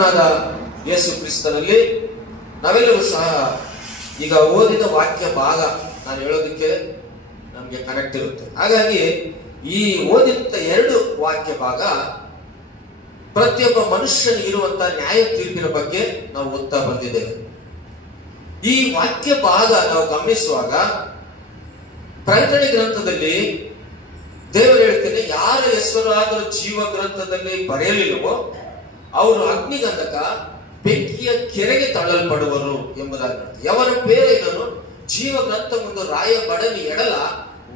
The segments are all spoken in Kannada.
ಕರ್ತನಾದ ಯೇಸು ಕ್ರಿಸ್ತನಲ್ಲಿ ನಾವೆಲ್ಲರೂ ಸಹ ಈಗ ಓದಿದ ವಾಕ್ಯ ಭಾಗ ನಾನು ಹೇಳೋದಕ್ಕೆ ನಮಗೆ ಕನೆಕ್ಟ್ ಇರುತ್ತೆ. ಹಾಗಾಗಿ ಈ ಓದಿದಂತ 2 ವಾಕ್ಯ ಭಾಗ ಪ್ರತಿಯೊಬ್ಬ ಮನುಷ್ಯನಿಗಿರುವಂತಹ ನ್ಯಾಯ ತೀರ್ಪಿನ ಬಗ್ಗೆ ನಾವು ಓದ್ತಾ ಬಂದಿದ್ದೇವೆ. ಈ ವಾಕ್ಯ ಭಾಗ ನಾವು ಗಮನಿಸುವಾಗ ಪ್ರಕಟಣೆ ಗ್ರಂಥದಲ್ಲಿ ದೇವರು ಹೇಳ್ತೇನೆ, ಯಾರ ಹೆಸರಾದರೂ ಜೀವ ಗ್ರಂಥದಲ್ಲಿ ಬರೆಯಲಿಲ್ಲವೋ ಅವರು ಅಗ್ನಿಗಂಧಕ ಬೆಂಕಿಯ ಕೆರೆಗೆ ತಳ್ಳಲ್ಪಡುವರು ಎಂಬುದಾಗಿ. ಅವರ పేరైనను జీవ గ్రంథముందు రాయబడని ఎడల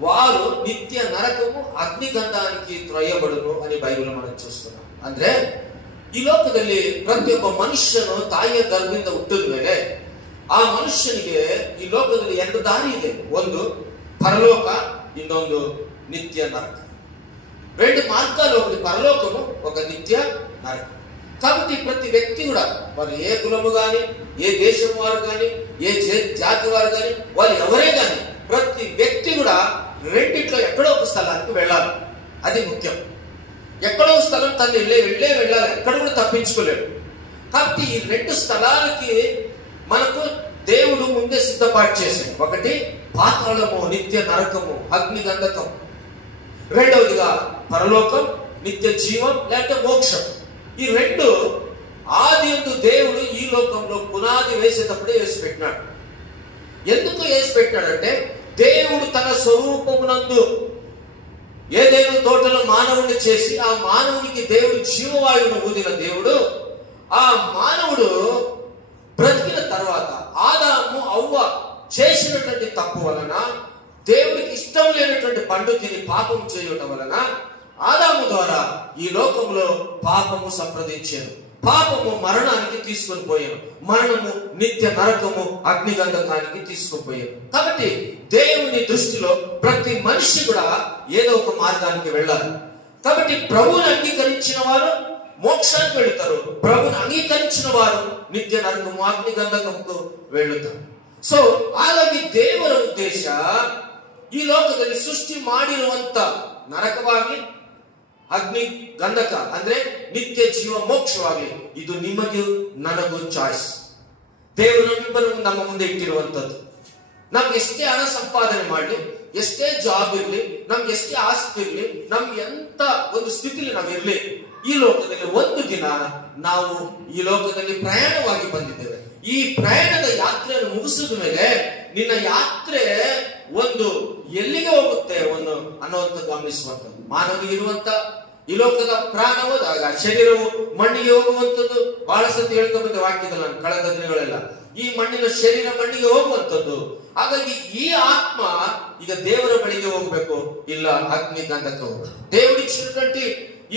వారు నిత్య నరకము అగ్నిగంధానికి త్రొయ్యబడును అని బైబిల్ మనం చూస్తున్నాం. ಅಂದ್ರೆ ಈ ಲೋಕದಲ್ಲಿ ಪ್ರತಿಯೊಬ್ಬ ಮನುಷ್ಯನು ತಾಯಿಯ ಗರ್ಭದಿಂದ ಹುಟ್ಟಿದ ಮೇಲೆ ಆ ಮನುಷ್ಯನಿಗೆ ಈ ಲೋಕದಲ್ಲಿ 2 ದಾರಿ ಇದೆ. ಒಂದು పరలోక, ಇನ್ನೊಂದು నిత్య నరక. 2 మార్గాలు, ఒకటి పరలోకము, ఒక నిత్య నరకం. కాబట్టి ప్రతి వ్యక్తి కూడా వారు ఏ కులము గాని, ఏ దేశం వారు గాని, ఏ జాతి వారు గాని, వాళ్ళు ఎవరే గాని ప్రతి వ్యక్తి కూడా రెండిట్లో ఎక్కడో ఒక స్థలానికి వెళ్ళాలి. అది ముఖ్యం. ఎక్కడో స్థలం తను వెళ్ళాలి, ఎక్కడ కూడా తప్పించుకోలేడు. కాబట్టి ఈ 2 స్థలాలకి మనకు దేవుడు ముందే సిద్ధపాటు చేశాడు. ఒకటి పాతాళము, నిత్య నరకము, అగ్ని గంధకం. రెండవదిగా పరలోకం, నిత్య జీవం లేకపోతే మోక్షం. ఈ 2 ఆదియందు దేవుడు ఈ లోకంలో పునాది వేసేటప్పుడే వేసి పెట్టినాడు. ఎందుకు వేసి పెట్టినాడంటే దేవుడు తన స్వరూపమునందు ఏదైనా తోటలో మానవుడిని చేసి ఆ మానవునికి దేవుడు జీవవాయువును ఊదిన దేవుడు, ఆ మానవుడు బ్రతికిన తర్వాత ఆదాము అవ్వ చేసినటువంటి తప్పు వలన, దేవుడికి ఇష్టం లేనటువంటి పండు తిని పాపం చేయటం వలన ఆదాము ద్వారా ఈ లోకంలో పాపము సంప్రదించారు. పాపము మరణానికి తీసుకొని పోయారు. మరణము నిత్య నరకము, అగ్నిగంధకానికి తీసుకొని పోయారు. కాబట్టి దేవుని దృష్టిలో ప్రతి మనిషి కూడా ఏదో ఒక మార్గానికి వెళ్ళాలి. కాబట్టి ప్రభువుని అంగీకరించిన వారు మోక్షానికి వెళుతారు, ప్రభువుని అంగీకరించిన వారు నిత్ಯ ನರಕము, ಅಗ್ನಿಗಂಧಕಕ್ಕೆ వెళుతారు. ಸೊ ಹಾಗಾಗಿ ದೇವರ ಉದ್ದೇಶ ಈ ಲೋಕದಲ್ಲಿ ಸೃಷ್ಟಿ ಮಾಡಿರುವಂತ ನರಕವಾಗಿ, ಅಗ್ನಿ ಗಂಧಕ ಅಂದ್ರೆ ನಿತ್ಯ ಜೀವ ಮೋಕ್ಷವಾಗಿ, ಇದು ನಿಮಗೂ ನನಗೂ ಚಾಯ್ಸ್. ದೇವರು ನಮ್ಮಿಬ್ಬರು ನಮ್ಮ ಮುಂದೆ ಇಟ್ಟಿರುವಂತದ್ದು. ನಮ್ಗೆ ಎಷ್ಟೇ ಹಣ ಸಂಪಾದನೆ ಮಾಡಲಿ, ಎಷ್ಟೇ ಜಾಬ್ ಇರ್ಲಿ, ನಮ್ಗೆ ಎಷ್ಟೇ ಆಸ್ತಿ ಇರ್ಲಿ, ನಮ್ಗೆ ಎಂತ ಒಂದು ಸ್ಥಿತಿಲಿ ನಾವಿರ್ಲಿ, ಈ ಲೋಕದಲ್ಲಿ ಒಂದು ದಿನ ನಾವು ಈ ಲೋಕದಲ್ಲಿ ಪ್ರಯಾಣವಾಗಿ ಬಂದಿದ್ದೇವೆ. ಈ ಪ್ರಯಾಣದ ಯಾತ್ರೆಯನ್ನು ಮುಗಿಸಿದ ಮೇಲೆ ನಿನ್ನ ಯಾತ್ರೆ ಒಂದು ಎಲ್ಲಿಗೆ ಹೋಗುತ್ತೆ ಒಂದು ಅನ್ನುವಂಥದ್ದು ಗಮನಿಸುವಂಥದ್ದು. ಮಾನವಿಗಿರುವಂತ ಈ ಲೋಕದ ಪ್ರಾಣ ಹೋದಾಗ ಶರೀರವು ಮಣ್ಣಿಗೆ ಹೋಗುವಂಥದ್ದು. ಬಹಳ ಸತಿ ಹೇಳ್ತಾ ಬಂದ ವಾಕ್ಯದಲ್ಲಿ ನಾನು ಕಳೆದ ದಿನಗಳೆಲ್ಲ, ಈ ಮಣ್ಣಿನ ಶರೀರ ಮಣ್ಣಿಗೆ ಹೋಗುವಂಥದ್ದು. ಹಾಗಾಗಿ ಈ ಆತ್ಮ ಈಗ ದೇವರ ಬಳಿಗೆ ಹೋಗ್ಬೇಕು, ಇಲ್ಲ అగ్ని గంధకం. దేవుడిచ్చినటువంటి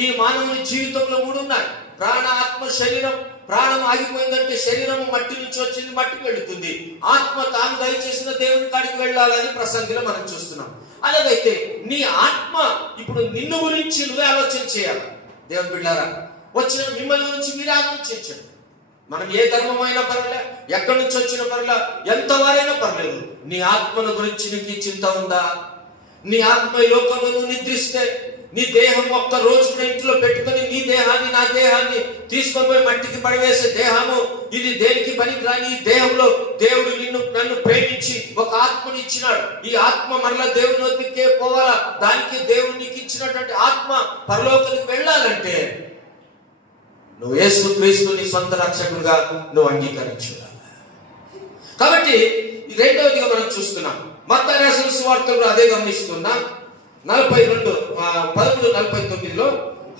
ఈ మానవుని జీవితంలో 3 ఉన్నాయి: ప్రాణ, ఆత్మ, శరీరం. ప్రాణం ఆగిపోయిందంటే శరీరం మట్టి నుంచి వచ్చింది, మట్టికి వెళుతుంది. ఆత్మ తాను దయచేసిన దేవుని కాడికి వెళ్ళాలని ప్రసంగిలో మనం చూస్తున్నాం. అలాగైతే నీ ఆత్మ ఇప్పుడు నిన్ను గురించి నువ్వే ఆలోచన చేయాలి. దేవుని బిడ్డారా, వచ్చిన మిమ్మల్ని గురించి మీరే ఆలోచించండి. మనం ఏ ధర్మం అయినా పర్లే, ఎక్కడి నుంచి వచ్చిన పర్లే, ఎంత వారైనా పర్లేదు, నీ ఆత్మను గురించి నీకు చింత ఉందా? నీ ఆత్మ ఈ లోకంలో నువ్వు నిద్రిస్తే నీ దేహం ఒక్క రోజు కూడా ఇంట్లో పెట్టుకొని నీ దేహాన్ని, నా దేహాన్ని తీసుకొని పోయి మట్టికి పడివేసే దేహము ఇది దేనికి పనికిరాని ఈ దేహంలో దేవుడు నన్ను ప్రేమించి ఒక ఆత్మని ఇచ్చినాడు. ఈ ఆత్మ మరలా దేవుని వద్దకే పోవాలా. దానికి దేవుడు నీకు ఇచ్చినటువంటి ఆత్మ పరలోకానికి వెళ్ళాలంటే నువ్వు యేసు క్రీస్తుని సొంత రక్షకుడిగా నువ్వు అంగీకరించాలి. కాబట్టి రెండవదిగా మనం చూస్తున్నాం, మత్తయి రాసిన సువార్తలో అదే గమనిస్తున్నా. 13:49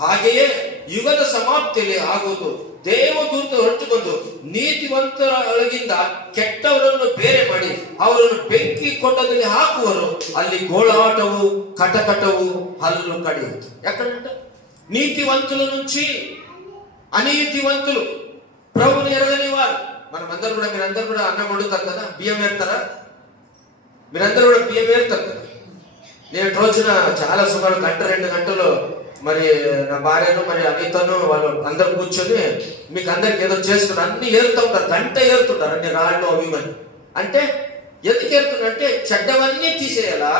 ಹಾಗೆಯೇ ಯುಗದ ಸಮಾಪ್ತಿಯಲ್ಲಿ ಆಗುವುದು, ದೇವದೂತರು ಹೊರಟುಬಂದು ನೀತಿವಂತರೊಳಗಿಂದ ಕೆಟ್ಟವರನ್ನು ಬೇರೆ ಮಾಡಿ ಅವರನ್ನು ಬೆಂಕಿ ಕೊಂಡದಲ್ಲಿ ಹಾಕುವರು, ಅಲ್ಲಿ ಗೋಳಾಟವು, కటకటವು, హల్లు కడియుదు. ఎక్కడంటే నీతివంతుల నుంచి అనీతివంతులు, ప్రభుని ఎరగని వారు. మనమందరూ కూడా, మీరందరూ కూడా అన్నం వండుతారు కదా, బియ్యం ఏరుతారా? మీరందరూ కూడా బియ్యం ఏరుతారు కదా. నేను రోజున చాలా సుమారు 1-2 గంటలు మరి నా భార్యను మరి అనితను వాళ్ళు అందరు కూర్చొని మీకు అందరికి ఏదో చేస్తున్నారు, అన్ని ఏరుతూ ఉంటారు, గంట ఏరుతుంటారు, అన్ని రాళ్ళు అవి ఇవన్నీ. అంటే ఎందుకు ఏరుతున్నారంటే చెడ్డవన్నీ తీసేయాలా,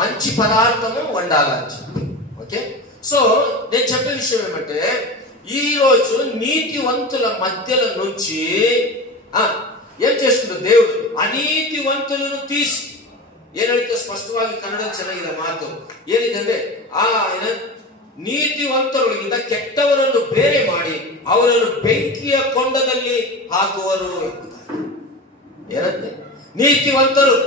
మంచి పదార్థము వండాలని చెప్పి. ఓకే, సో నేను చెప్పే విషయం ఏమంటే ఈ రోజు నీతివంతుల మధ్యలో నుంచి ఏం చేస్తుంది దేవుడు? అనీతివంతులను తీసి, ಏನಂತ ಸ್ಪಷ್ಟವಾಗಿ ಕನ್ನಡ ಚೆನ್ನಾಗಿದೆ ಮಾತು. ಏನಿದೆ ఆయన ನೀತಿವಂತರೊಳಗಿಂದ ಕೆಟ್ಟವರನ್ನು ಬೇರೆ ಮಾಡಿ ಅವರನ್ನು ಬೆಂಕಿಯ ಕೊಂಡದಲ್ಲಿ ಹಾಕುವರು ಎಂಬುದಾಗಿ. ಏನಂತೆ? ನೀತಿವಂತರು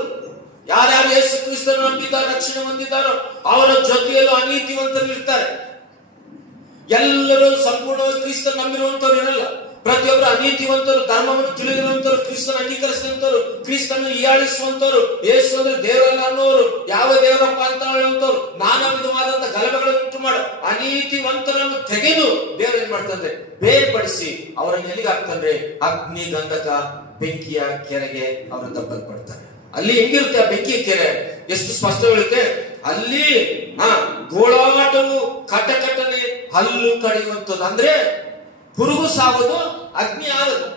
ಯಾರ್ಯಾರು ಯೇಸು ಕ್ರಿಸ್ತನ ನಂಬಿದ್ದಾರೆ, ರಕ್ಷಣೆ ಹೊಂದಿದ್ದಾರೋ ಅವರ ಜೊತೆಯಲ್ಲೂ ಅನೀತಿವಂತರು ಇರ್ತಾರೆ. ಎಲ್ಲರೂ ಸಂಪೂರ್ಣವಾಗಿ ಕ್ರಿಸ್ತನ ನಂಬಿರುವಂತವ್ರು ಇರಲ್ಲ. ಪ್ರತಿಯೊಬ್ಬರು ಅನೀತಿವಂತರು, ಧರ್ಮವನ್ನು ತಿಳಿದಿರುವಂತರು, ಕ್ರಿಸ್ತನ ಅಂಗೀಕರಿಸುವಂತರು, ಕ್ರಿಸ್ತನ ಹೀಯಾಳಿಸುವಂತರು, ಯೇಸು ಅಂದ್ರೆ ದೇವರಲ್ಲ ಅನ್ನೋರು, ಯಾವ ದೇವರಪ್ಪ ಅಂತ ಹೇಳುವಂತವ್ರು, ನಾನಾ ವಿಧವಾದಂತ ಗಲಭೆಗಳನ್ನು ಉಂಟು ಮಾಡೋ ಅನೀತಿವಂತರನ್ನು ತೆಗೆದು ದೇವರು ಏನ್ ಮಾಡ್ತಂದ್ರೆ ಬೇರ್ಪಡಿಸಿ ಅವರನ್ನು ಎಲ್ಲಿಗೆ ಹಾಕ್ತಂದ್ರೆ ಅಗ್ನಿ ಗಂಧಕ ಬೆಂಕಿಯ ಕೆರೆಗೆ ಅವರು ದಬ್ಬಲ್ಪಡ್ತಾರೆ. ಅಲ್ಲಿ ಹೆಂಗಿರುತ್ತೆ ಆ ಬೆಂಕಿಯ ಕೆರೆ? ಎಷ್ಟು ಸ್ಪಷ್ಟ ಹೇಳುತ್ತೆ ಅಲ್ಲಿ. ಗೋಳಾಟವು ಕಟಕಟನೆ ಹಲ್ಲು ಕಡಿಯುವಂಥದ್ದು, ಅಂದ್ರೆ ಹುರುಗು ಸಾವುದು, ಅಗ್ನಿ ಆರದು.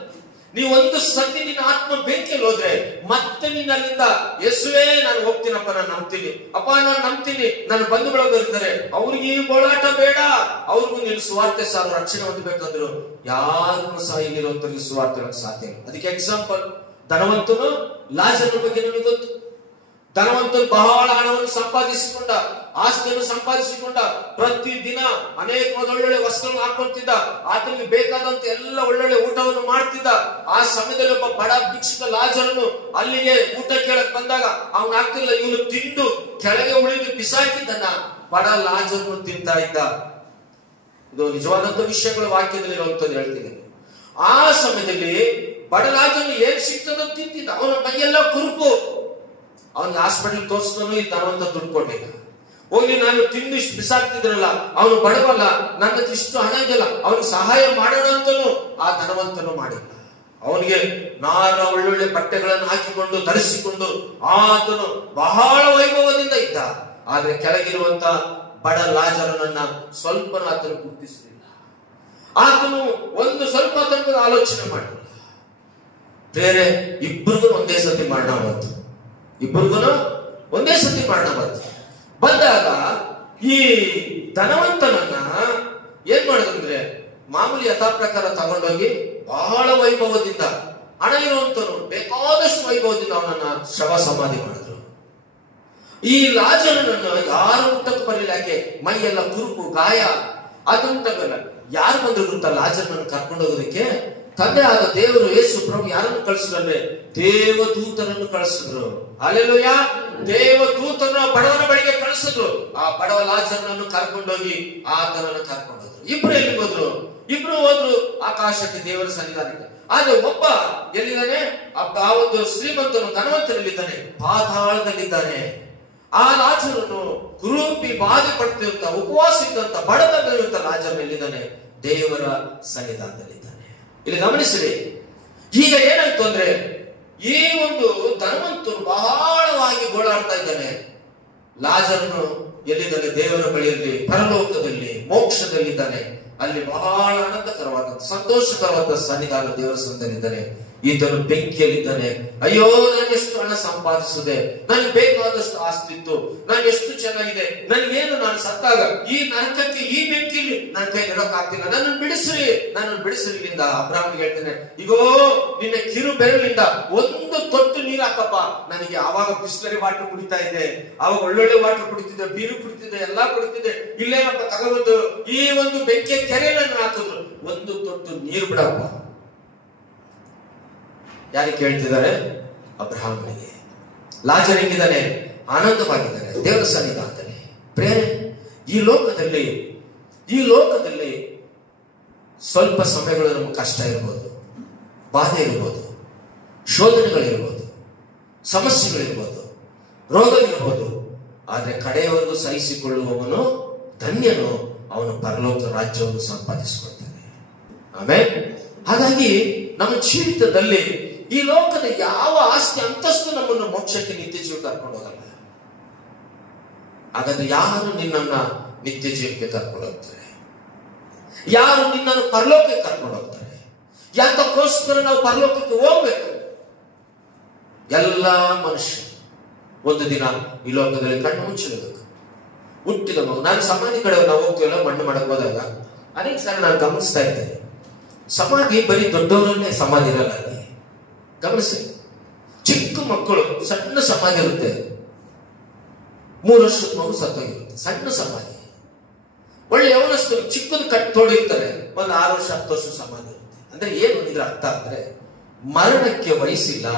ನೀವೊಂದು ಸತಿ ನಿನ್ನ ಆತ್ಮ ಬೆಂಕಿಯಲ್ಲಿ ಹೋದ್ರೆ ಮತ್ತೆ ನಿನ್ನ ಅಲ್ಲಿಂದ ಯೇಸುವೇ ನಾನು ಹೋಗ್ತೀನಪ್ಪ, ನಾನು ನಂಬ್ತೀನಿ ಅಪ್ಪ, ನಾನು ನಂಬ್ತೀನಿ, ನನ್ನ ಬಂಧು ಬಳಗ ಇರ್ತಾರೆ, ಅವ್ರಿಗೆ ಈ ಗೋಳಾಟ ಬೇಡ, ಅವ್ರಿಗೂ ನೀನು ಸುವಾರ್ತೆ ಸಾರು ರಕ್ಷಣೆ ಹೊಂದಬೇಕಂದ್ರು ಯಾರನ್ನು ಸಹ ಇಲ್ಲಿರುವಂತವ್ರಿಗೆ ಸುವಾರ್ತೆ ಸಾಧ್ಯ ಇಲ್ಲ. ಅದಕ್ಕೆ ಎಕ್ಸಾಂಪಲ್ ಧನವಂತನು ಲಾಜರನ ಬಗ್ಗೆ ನನಗೆ ಗೊತ್ತು. ಧನವಂತನು ಬಹಳ ಹಣವನ್ನು ಸಂಪಾದಿಸಿಕೊಂಡ, ಆಸ್ತಿಯನ್ನು ಸಂಪಾದಿಸಿಕೊಂಡ, ಪ್ರತಿದಿನ ಅನೇಕ ಒಳ್ಳೊಳ್ಳೆ ವಸ್ತ್ರವನ್ನು ಹಾಕೊಳ್ತಿದ್ದ, ಆತನಿಗೆ ಬೇಕಾದಂತ ಎಲ್ಲ ಒಳ್ಳೊಳ್ಳೆ ಊಟವನ್ನು ಮಾಡ್ತಿದ್ದ. ಆ ಸಮಯದಲ್ಲಿ ಒಬ್ಬ ಬಡ ಭಿಕ್ಷುಕ ಲಾಜರನು ಅಲ್ಲಿಗೆ ಊಟ ಕೇಳಕ್ ಬಂದಾಗ ಅವನು ಆಗ್ತಿಲ್ಲ, ಇವನು ತಿಂದು ಕೆಳಗೆ ಉಳಿದು ಬಿಸಾಕಿದ್ದನ್ನ ಬಡ ಲಾಜರನು ತಿಂತಾ ಇದ್ದ. ಇದು ನಿಜವಾದಂತ ವಿಷಯಗಳು ವಾಕ್ಯದಲ್ಲಿ ಇರುವಂತದ್ದು ಹೇಳ್ತಿದ್ದೇನೆ. ಆ ಸಮಯದಲ್ಲಿ ಬಡ ಲಾಜರನು ಏನ್ ಸಿಗ್ತದೋ ತಿಂತಿದ್ದ. ಅವನ ಮೈಯೆಲ್ಲ ಕುರುಪು. ಅವನಿಗೆ ಹಾಸ್ಪಿಟಲ್ ತೋರಿಸ್ತಾನು ಈ ಧನವಂತ ದುಡ್ಡು ಕೊಟ್ಟಿಲ್ಲ. ಹೋಗಿ ನಾನು ತಿಂದು ಇಷ್ಟು ಬಿಸಾಕ್ತಿದ್ರಲ್ಲ, ಅವನು ಬಡವಲ್ಲ, ನನ್ನ ಹತ್ರ ಇಷ್ಟು ಹಣ ಇದೆಯಲ್ಲ, ಅವನಿಗೆ ಸಹಾಯ ಮಾಡೋಣ ಅಂತಲೂ ಆ ಧನವಂತನು ಮಾಡಿಲ್ಲ. ಅವನಿಗೆ ಒಳ್ಳೊಳ್ಳೆ ಬಟ್ಟೆಗಳನ್ನು ಹಾಕಿಕೊಂಡು ಧರಿಸಿಕೊಂಡು ಆತನು ಬಹಳ ವೈಭವದಿಂದ ಇದ್ದ. ಆದ್ರೆ ಕೆಳಗಿರುವಂತ ಬಡ ಲಾಜರನನ್ನ ಸ್ವಲ್ಪ ಆತನು ಗುರುತಿಸಲಿಲ್ಲ. ಆತನು ಒಂದು ಸ್ವಲ್ಪ ತನಕ ಆಲೋಚನೆ ಮಾಡಿಲ್ಲ. ಬೇರೆ ಇಬ್ಬರಿಗೂ ಒಂದೇ ಸತಿ ಮರಣ ಬಂತು. ಇಬ್ಬರಿಗೂ ಒಂದೇ ಸತಿ ಮರಣ ಬಂದಾಗ ಈ ಧನವಂತನನ್ನ ಏನ್ ಮಾಡಿದ್ರೆ ಮಾಮೂಲಿ ಯಥಾ ಪ್ರಕಾರ ತಗೊಂಡೋಗಿ ಬಹಳ ವೈಭವದಿಂದ, ಹಣ ಇರುವಂತರು ಬೇಕಾದಷ್ಟು ವೈಭವದಿಂದ ಅವನನ್ನ ಶವ ಸಮಾಧಿ ಮಾಡಿದ್ರು. ಈ ಲಾಜರನನ್ನು ಯಾರು ಊಟಕ್ಕೆ ಬರಲಿಲ್ಲ. ಯಾಕೆ? ಮೈಯೆಲ್ಲ ಕುರುಪು, ಗಾಯ. ಅದಂತಲ್ಲ, ಯಾರು ಬಂದ್ರು ಗೊತ್ತಾ ಲಾಜರನನ್ನು ಕರ್ಕೊಂಡು ಹೋಗೋದಕ್ಕೆ? ತಂದೆ ಆದ ದೇವರು ಯೇಸು ಪ್ರಭು ಯಾರನ್ನು ಕಳಿಸಿದ್ರೆ ದೇವದೂತರನ್ನು ಕಳಿಸಿದ್ರು. ಅಲ್ಲೆಲ್ಲೂಯಾ, ದೇವದೂತರನ್ನು ಬಡವನ ಬಳಿಗೆ ಕಳಿಸಿದ್ರು. ಆ ಬಡವ ಲಾಜರನನ್ನು ಕರ್ಕೊಂಡೋಗಿ ಆತನನ್ನು ಕರ್ಕೊಂಡೋದ್ರು. ಇಬ್ರು ಎಲ್ಲಿ ಹೋದ್ರು? ಇಬ್ರು ಹೋದ್ರು ಆಕಾಶಕ್ಕೆ, ದೇವರ ಸನ್ನಿಧಾನಕ್ಕೆ. ಆದ್ರೆ ಒಬ್ಬ ಎಲ್ಲಿದ್ದಾನೆ? ಆ ಒಂದು ಶ್ರೀಮಂತನು, ಧನವಂತನಲ್ಲಿದ್ದಾನೆ, ಪಾತಾಳದಲ್ಲಿದ್ದಾನೆ. ಆ ಲಾಜರನು ಕುರೂಪಿ ಬಾಧೆ ಪಡ್ತಿರುತ್ತ, ಉಪವಾಸ ಇದ್ದಂತ, ಬಡತನವಿರುತ್ತ ಲಾಜರನು ಎಲ್ಲಿದ್ದಾನೆ? ದೇವರ ಸನ್ನಿಧಾನದಲ್ಲಿದ್ದಾನೆ. ಇಲ್ಲಿ ಗಮನಿಸಿರಿ. ಈಗ ಏನಾಯ್ತು ಅಂದ್ರೆ ಈ ಒಂದು ಧನವಂತನು ಬಹಳವಾಗಿ ಗೋಳಾಡ್ತಾ ಇದ್ದಾನೆ. ಲಾಜರನು ಎಲ್ಲಿದ್ದಾನೆ? ದೇವರ ಬಳಿಯಲ್ಲಿ, ಪರಲೋಕದಲ್ಲಿ, ಮೋಕ್ಷದಲ್ಲಿದ್ದಾನೆ. ಅಲ್ಲಿ ಬಹಳ ಆನಂದಕರವಾದ, ಸಂತೋಷಕರವಾದ ಸನ್ನಿಧಾನ ದೇವರ ಸನ್ನಿಧಾನದಲ್ಲಿದ್ದಾನೆ. ಈತನು ಬೆಂಕಿಯಲ್ಲಿದ್ದಾನೆ. ಅಯ್ಯೋ, ನಾನು ಎಷ್ಟು ಹಣ ಸಂಪಾದಿಸಿದೆ, ನನಗೆ ಬೇಕಾದಷ್ಟು ಆಸ್ತಿ ಇತ್ತು, ನಾನು ಎಷ್ಟು ಚೆನ್ನಾಗಿದೆ, ನನಗೇನು, ನಾನು ಸತ್ತಾಗ ಈ ನರಕಕ್ಕೆ, ಈ ಬೆಂಕಿಲಿ ನನ್ನ ಕೈ ನೆಡಕ್ಕಾಗ್ತಿಲ್ಲ, ನನ್ನನ್ನು ಬಿಡಿಸ್ರಿ, ನನ್ನನ್ನು ಬಿಡಿಸ್ರಿ ಇಲ್ಲಿಂದ. ಅಬ್ರಾಹ್ಮನಿಗೆ ಹೇಳ್ತಾನೆ, ಇಗೋ ನಿನ್ನ ಕಿರು ಬೆರಳಿಂದ ಒಂದು ತೊಟ್ಟು ನೀರು ಹಾಕಪ್ಪ. ನನಗೆ ಆವಾಗ ಬಿಸ್ಲರಿ ವಾಟರ್ ಕುಡಿತಾ ಇದೆ, ಆವಾಗ ಒಳ್ಳೊಳ್ಳೆ ವಾಟರ್ ಕುಡಿತಿದ್ದೆ, ಬೀರು ಕುಡಿತಿದ್ದೆ, ಎಲ್ಲಾ ಕುಡಿತಿದ್ದೆ. ಇಲ್ಲೇನಪ್ಪ ತಗೊಂಡು ಈ ಒಂದು ಬೆಂಕಿಯ ಕೆರೆಯನ್ನು ಹಾಕಿದ್ರು, ಒಂದು ತೊಟ್ಟು ನೀರು ಬಿಡಪ್ಪ. ಯಾರಿಗೆ ಕೇಳ್ತಿದ್ದಾರೆ? ಅಬ್ರಹಾಮನಿಗೆ. ಲಾಜರ್ ಹೆಂಗಿದ್ದಾನೆ? ಆನಂದವಾಗಿದ್ದಾನೆ ದೇವರ ಸನ್ನಿಧಾನದಲ್ಲಿ. ಪ್ರೇರೆ, ಈ ಲೋಕದಲ್ಲಿ ಸ್ವಲ್ಪ ಸಮಯಗಳು ನಮ್ಗೆ ಕಷ್ಟ ಇರ್ಬೋದು, ಬಾಧೆ ಇರ್ಬೋದು, ಶೋಧನೆಗಳಿರ್ಬೋದು, ಸಮಸ್ಯೆಗಳಿರ್ಬೋದು, ರೋಗಗಳಿರ್ಬೋದು. ಆದ್ರೆ ಕಡೆಯವರೆಗೂ ಸಹಿಸಿಕೊಳ್ಳುವವನು ಧನ್ಯನು, ಅವನು ಪರಲೋಕ ರಾಜ್ಯವನ್ನು ಸಂಪಾದಿಸಿಕೊಳ್ತಾನೆ. ಆಮೇಲೆ ಹಾಗಾಗಿ ನಮ್ಮ ಜೀವಿತದಲ್ಲಿ ಈ ಲೋಕದ ಯಾವ ಆಸ್ತಿ ಅಂತಸ್ತು ನಮ್ಮನ್ನು ಮೋಕ್ಷಕ್ಕೆ ನಿತ್ಯ ಜೀವ ಕರ್ಕೊಂಡು ಹೋಗಲ್ಲ. ಹಾಗಾದ್ರೆ ಯಾರು ನಿನ್ನನ್ನ ನಿತ್ಯ ಜೀವಕ್ಕೆ ಕರ್ಕೊಂಡು ಹೋಗ್ತಾರೆ? ಯಾರು ನಿನ್ನನ್ನು ಪರಲೋಕಕ್ಕೆ ಕರ್ಕೊಂಡು ಹೋಗ್ತಾರೆ? ಯಾತಕ್ಕೋಸ್ಕರ ನಾವು ಪರಲೋಕಕ್ಕೆ ಹೋಗ್ಬೇಕು? ಎಲ್ಲ ಮನುಷ್ಯ ಒಂದು ದಿನ ಈ ಲೋಕದಲ್ಲಿ ಕಣ್ಣು ಮುಚ್ಚಬೇಕು. ಹುಟ್ಟಿದ ಮಗು, ನಾನು ಸಮಾಧಿ ಕಡೆ ನಾವು ಹೋಗ್ತೀವಲ್ಲ, ಮಣ್ಣು ಮಾಡಕ್ ಹೋದಾಗ ಅನೇಕ ಸಾರಿ ನಾನು ಗಮನಿಸ್ತಾ ಇದ್ದೇನೆ, ಸಮಾಧಿ ಬರೀ ದೊಡ್ಡವರನ್ನೇ ಸಮಾಧಿ ಇರಲ್ಲ ಅಲ್ಲಿ. ಗಮನಿಸಿ, ಚಿಕ್ಕ ಮಕ್ಕಳು ಸಣ್ಣ ಸಮಾಧಿ ಇರುತ್ತೆ, 3 ವರ್ಷದ ಮಗು ಸತ್ತೋಗಿರುತ್ತೆ, ಸಣ್ಣ ಸಮಾಧಿ. ಒಳ್ಳೆ ಯವನಸ್ಥರು ಚಿಕ್ಕದು ಕಟ್ ತೋಡಿರ್ತಾರೆ, ಒಂದು 6 ವರ್ಷ 10 ವರ್ಷ ಸಮಾಧಿ ಇರುತ್ತೆ. ಅಂದ್ರೆ ಏನು ಇದ್ರ ಅರ್ಥ ಅಂದ್ರೆ, ಮರಣಕ್ಕೆ ವಯಸ್ಸಿಲ್ಲ.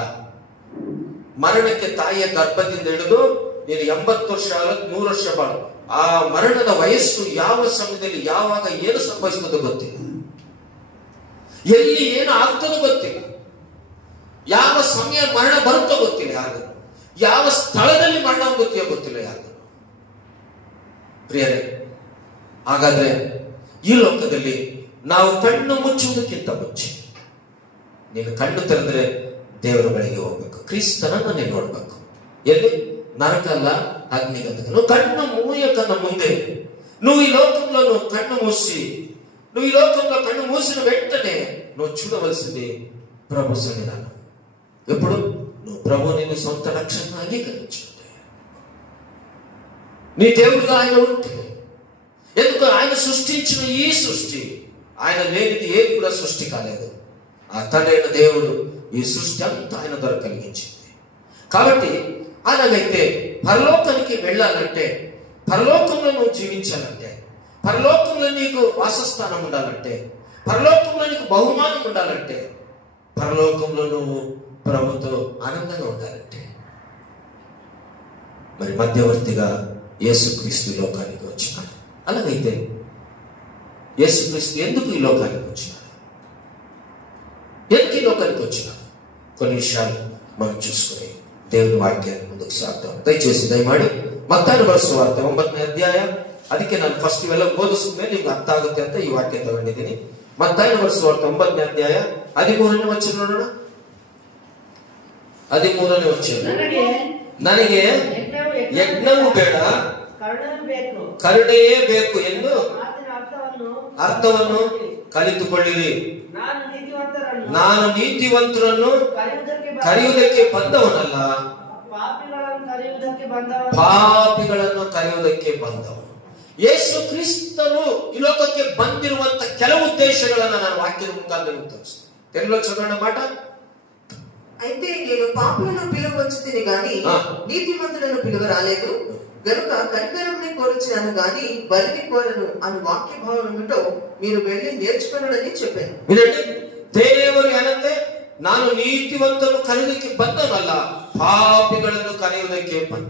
ಮರಣಕ್ಕೆ ತಾಯಿಯ ಗರ್ಭದಿಂದ ಹಿಡಿದು ನೀನು 80 ವರ್ಷ ಆಗಲು 100 ವರ್ಷ ಬಾಳು, ಆ ಮರಣದ ವಯಸ್ಸು ಯಾವ ಸಮಯದಲ್ಲಿ ಯಾವಾಗ ಏನು ಸಂಭವಿಸ್ತದೋ ಗೊತ್ತಿಲ್ಲ, ಎಲ್ಲಿ ಏನು ಆಗ್ತದೋ ಗೊತ್ತಿಲ್ಲ, ಯಾವ ಸಮಯ ಮರಣ ಬರುತ್ತೋ ಗೊತ್ತಿಲ್ಲ ಯಾರಿಗೂ, ಯಾವ ಸ್ಥಳದಲ್ಲಿ ಮರಣ ಗೊತ್ತಿಯೋ ಗೊತ್ತಿಲ್ಲ ಯಾರಿಗೂ. ಪ್ರಿಯರೇ, ಹಾಗಾದ್ರೆ ಈ ಲೋಕದಲ್ಲಿ ನಾವು ಕಣ್ಣು ಮುಚ್ಚುವುದಕ್ಕಿಂತ ಮುಂಚೆ ನೀನು ಕಣ್ಣು ತೆರೆದ್ರೆ ದೇವರ ಬಳಿಗೆ ಹೋಗ್ಬೇಕು, ಕ್ರಿಸ್ತನನ್ನು ನೀನು ನೋಡ್ಬೇಕು. ಎಲ್ಲಿ? ನರಕ ಅಲ್ಲ, ಅಗ್ನಿಗಂಧಕ. ಕಣ್ಣು ಮೂಯಕನ ಮುಂದೆ నువ్వు ఈ లోకంలో కన్ను మూసి నువ్వు ఈ లోకంలో కన్ను మూసిన వెంటనే నువ్వు చూడవలసింది ప్రభు సన్నిధానం. ఎప్పుడు? నువ్వు ప్రభు నిన్ను సొంత రక్షణగా అంగీకరించుంటే, నీ దేవుడిగా ఆయన ఉంటే. ఎందుకు? ఆయన సృష్టించిన ఈ సృష్టి, ఆయన లేనిది ఏది కూడా సృష్టి కాలేదు. ఆ తండ్రైన దేవుడు ఈ సృష్టి అంతా ఆయన ద్వారా కలిగించింది. కాబట్టి అలాగైతే పరలోకానికి వెళ్ళాలంటే, పరలోకంలో నువ్వు జీవించాలంటే, పరలోకంలో నీకు వాసస్థానం ఉండాలంటే, పరలోకంలో నీకు బహుమానం ఉండాలంటే, పరలోకంలో నువ్వు ప్రభుతో ఆనందంగా ఉండాలంటే, మరి మధ్యవర్తిగా యేసుక్రీస్తు ఈ లోకానికి వచ్చినాడు. అలాగైతే యేసుక్రీస్తు ఎందుకు ఈ లోకానికి వచ్చినాడు? ఎందుకు ఈ లోకానికి వచ్చినాడు? కొన్ని విషయాలు మనం చూసుకుని దేవుని వాక్యాన్ని ముందుకు సాగుతాం. దయచేసి ದಯಮಾಡಿ ಮತ್ತಾಯನ ಬರೆದ ಸುವಾರ್ತೆ 9ನೇ ಅಧ್ಯಾಯ, ಅದಕ್ಕೆ ನಾನು ಫಸ್ಟ್ ಇವೆಲ್ಲ ಬೋಧಿಸಿದ್ಮೇಲೆ ನಿಮ್ಗೆ ಅರ್ಥ ಆಗುತ್ತೆ ಅಂತ ಈ ವಾಕ್ಯ ತಗೊಂಡಿದ್ದೀನಿ. ಮತ್ತಾಯನ ಬರೆದ ಸುವಾರ್ತೆ 9ನೇ ಅಧ್ಯಾಯ 13ನೇ ವಚನ ನೋಡೋಣ. 13ನೇ ವಚನ. ನನಗೆ ಯಜ್ಞವೂ ಬೇಡ, ಕರುಣೆಯೇ ಬೇಕು ಎಂದು ಅರ್ಥವನ್ನು ಕಲಿತುಕೊಳ್ಳಿರಿ. ನಾನು ನೀತಿವಂತರನ್ನು ಕರೆಯುವುದಕ್ಕೆ ಬಂದವನಲ್ಲ, ಪಾಪಿಗಳನ್ನು ಕರೆಯುವುದಕ್ಕೆ ಬಂದವನು. ಯೇಸು ಕ್ರಿಸ್ತನು ಈ ಲೋಕಕ್ಕೆ ಬಂದಿರುವಂತ ಕೆಲವು ಉದ್ದೇಶಗಳನ್ನ ನಾನು ವಾಕ್ಯದ ಮುಖಾಂತರ ತೋರಿಸ್ತೇನೆ. తెలుగులో చదవండి మాట. అయితే నేను పాపులను పిలువవచ్చుతిని గాని నీతిమంతులను పిలువ రాలేదు, గనుక కనికరంని కోరుచున్నాను గాని బలిని కోరను అని వాక్య భావముతో మీరు వెళ్ళి నేర్చుకొనడని చెప్పాను. వినండి, ದೇವರು ಏನಂತೆ, ನಾನು ನೀತಿವಂತನು ಕರೆಯುವುದಕ್ಕೆ ಬಂದನಲ್ಲ, ಪಾಪಿಗಳನ್ನು ಕರೆಯುವುದಕ್ಕೆ ಬಂದ.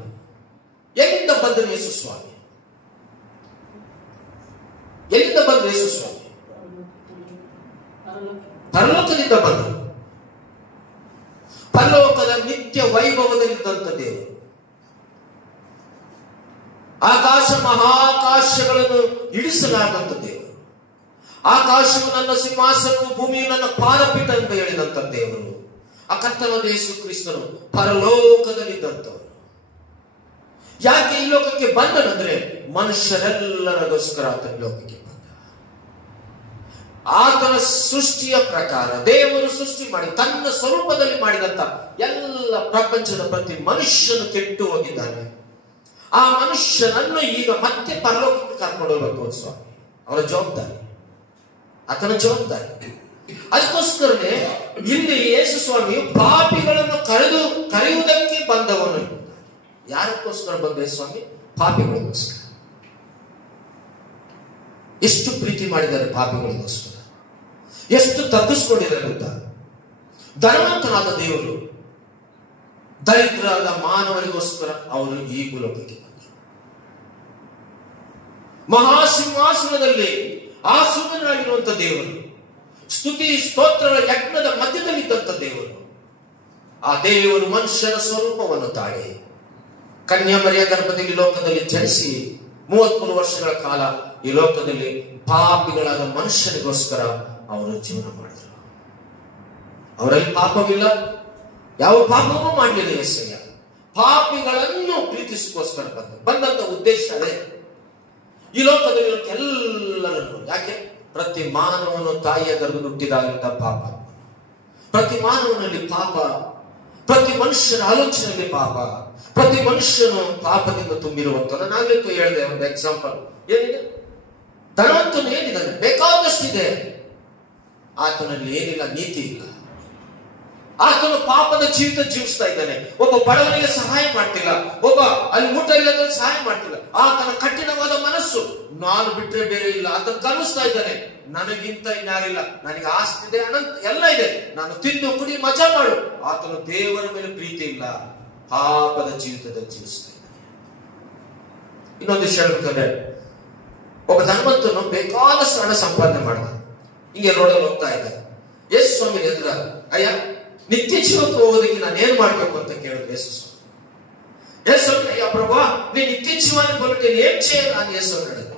ಎಲ್ಲಿಂದ ಬಂದನು ಯೇಸು ಸ್ವಾಮಿ? ಎಲ್ಲಿಂದ ಬಂದ ಯೇಸು ಸ್ವಾಮಿ? ಪರಲೋಕದಿಂದ ಬಂದನು. ಪರಲೋಕದ ನಿತ್ಯ ವೈಭವದಲ್ಲಿದ್ದಂತ ದೇವರು, ಆಕಾಶ ಮಹಾಕಾಶಗಳನ್ನು ಇಡಿಸಲಾದಂತ ದೇವರು, ಆಕಾಶವು ನನ್ನ ಸಿಂಹಾಸನವು, ಭೂಮಿಯು ನನ್ನ ಪಾದಪೀಠ ಎಂದು ಹೇಳಿದಂತ ದೇವರು, ಆ ಕರ್ತನಾದ ಯೇಸು ಕ್ರಿಸ್ತನು ಪರಲೋಕದಲ್ಲಿದ್ದಂಥವನು. ಯಾಕೆ ಈ ಲೋಕಕ್ಕೆ ಬಂದನಂದ್ರೆ ಮನುಷ್ಯರೆಲ್ಲರಿಗೋಸ್ಕರ ಆತನ ಲೋಕಕ್ಕೆ ಬಂದ. ಆತನ ಸೃಷ್ಟಿಯ ಪ್ರಕಾರ ದೇವರು ಸೃಷ್ಟಿ ಮಾಡಿ ತನ್ನ ಸ್ವರೂಪದಲ್ಲಿ ಮಾಡಿದಂತ ಎಲ್ಲ ಪ್ರಪಂಚದ ಪ್ರತಿ ಮನುಷ್ಯನು ಕೆಟ್ಟು ಹೋಗಿದ್ದಾನೆ. ಆ ಮನುಷ್ಯನನ್ನು ಈಗ ಮತ್ತೆ ಪರಲೋಕಕ್ಕೆ ಕರ್ಕೊಂಡು ಹೋಗಬೇಕು ಸ್ವಾಮಿ, ಅವರ ಜವಾಬ್ದಾರಿ, ಆತನ ಜವಾಬ್ದಾರಿ. ಅದಕ್ಕೋಸ್ಕರನೇ ಇಲ್ಲಿ ಯೇಸು ಸ್ವಾಮಿ ಪಾಪಿಗಳನ್ನು ಕರೆಯುವುದಕ್ಕೆ ಬಂದವನು. ಯಾರಕ್ಕೋಸ್ಕರ ಬಂದ ಸ್ವಾಮಿ? ಪಾಪಿಗಳಿಗೋಸ್ಕರ. ಎಷ್ಟು ಪ್ರೀತಿ ಮಾಡಿದ್ದಾರೆ ಪಾಪಿಗಳಿಗೋಸ್ಕರ, ಎಷ್ಟು ತಗ್ಗಿಸ್ಕೊಂಡಿದ್ದಾರೆ ಗೊತ್ತಾ? ಧನವಂತನಾದ ದೇವರು ದರಿದ್ರಾದ ಮಾನವರಿಗೋಸ್ಕರ ಅವರು ಈ ಲೋಕಕ್ಕೆ ಬಂದರು. ಮಹಾಸಿಂಹಾಸನದಲ್ಲಿ ಆಸೀನನಾಗಿರುವಂತ ದೇವರು, ಸ್ತುತಿ ಸ್ತೋತ್ರಗಳ ಯಜ್ಞದ ಮಧ್ಯದಲ್ಲಿದ್ದಂತ ದೇವರು, ಆ ದೇವರು ಮನುಷ್ಯನ ಸ್ವರೂಪವನ್ನು ತಾಳಿ ಕನ್ಯಾಮರಿಯ ಗರ್ಭದಲ್ಲಿ ಲೋಕದಲ್ಲಿ ಜನಿಸಿ 33 ವರ್ಷಗಳ ಕಾಲ ಈ ಲೋಕದಲ್ಲಿ ಪಾಪಿಗಳಾದ ಮನುಷ್ಯನಿಗೋಸ್ಕರ ಅವರು ಜೀವನ ಮಾಡಿದರು. ಅವರಲ್ಲಿ ಪಾಪವಿಲ್ಲ, ಯಾವ ಪಾಪವೂ ಮಾಡಲಿಲ್ಲ ಯೆಸಯ್ಯ. ಪಾಪಿಗಳನ್ನು ಪ್ರೀತಿಸೋಸ್ಕರ ಬಂದಂತ ಉದ್ದೇಶ ಅದೇ. ಈ ಲೋಕದಲ್ಲಿ ಎಲ್ಲರನ್ನು, ಯಾಕೆ? ಪ್ರತಿ ಮಾನವನು ತಾಯಿಯ ಗರ್ಭದಲ್ಲಿ ಹುಟ್ಟಿದಾಗಲಿಂದ ಪಾಪ, ಪ್ರತಿ ಮಾನವನಲ್ಲಿ ಪಾಪ, ಪ್ರತಿ ಮನುಷ್ಯನ ಆಲೋಚನೆಯಲ್ಲಿ ಪಾಪ, ಪ್ರತಿ ಮನುಷ್ಯನು ಪಾಪದಿಂದ ತುಂಬಿರುವಂತ. ನಾವಿತ್ತು ಹೇಳಿದೆ ಒಂದು ಎಕ್ಸಾಂಪಲ್. ಏನಿದೆ? ಧನವಂತನು ಏನಿದ್ದಾನೆ, ಬೇಕಾದ ಇದೆ, ಆತನಲ್ಲಿ ಏನಿಲ್ಲ, ನೀತಿ ಇಲ್ಲ. ಆತನು ಪಾಪದ ಜೀವಿತ ಜೀವಿಸ್ತಾ ಇದ್ದಾನೆ. ಒಬ್ಬ ಬಡವನಿಗೆ ಸಹಾಯ ಮಾಡ್ತಿಲ್ಲ, ಒಬ್ಬ ಅಲ್ಲಿ ಊಟ ಇಲ್ಲದ ಸಹಾಯ ಮಾಡ್ತಿಲ್ಲ. ಆತನ ಕಠಿಣವಾದ ಮನಸ್ಸು, ನಾನು ಬಿಟ್ರೆ ಬೇರೆ ಇಲ್ಲ. ಆತನ ಕಲಿಸ್ತಾ ಇದ್ದಾನೆ, ನನಗಿಂತ ಇನ್ಯಾರಿಲ್ಲ, ನನಗೆ ಆಸ್ತಿ ಇದೆ, ಅನಂತ ಎಲ್ಲ ಇದೆ, ನಾನು ತಿಂದು ಕುಡಿ ಮಜಾ ಮಾಡು. ಆತನು ದೇವರ ಮೇಲೆ ಪ್ರೀತಿ ಇಲ್ಲ, ಪಾಪದ ಜೀವಿತದ ಜೀವಿಸ್ತಾ ಇದ್ದಾನೆ. ಇನ್ನೊಂದು ವಿಷಯ ಹೇಳ್ಬೇಕಾದ್ರೆ, ಒಬ್ಬ ಧನವಂತನು ಬೇಕಾದಷ್ಟು ಹಣ ಸಂಪಾದನೆ ಮಾಡಿದ. ಹಿಂಗೆ ರೋಡಲ್ಲಿ ಹೋಗ್ತಾ ಇದ್ದ. ಯೇಸು ಸ್ವಾಮಿ ಎದುರ, ಅಯ್ಯ ನಿತ್ಯ ಜೀವಕ್ಕೆ ಹೋಗೋದಕ್ಕೆ ನಾನು ಏನ್ ಮಾಡ್ಬೇಕು ಅಂತ ಕೇಳಿದ್ರು ಯೇಸು ಸ್ವಾಮಿ. ಯೇಸು ಅಯ್ಯ ಪ್ರಭಾ, నేను నిత్య జీవాన్ని పొందుటే నేను ఏం చేయాలి అని యేసు అన్నాడు.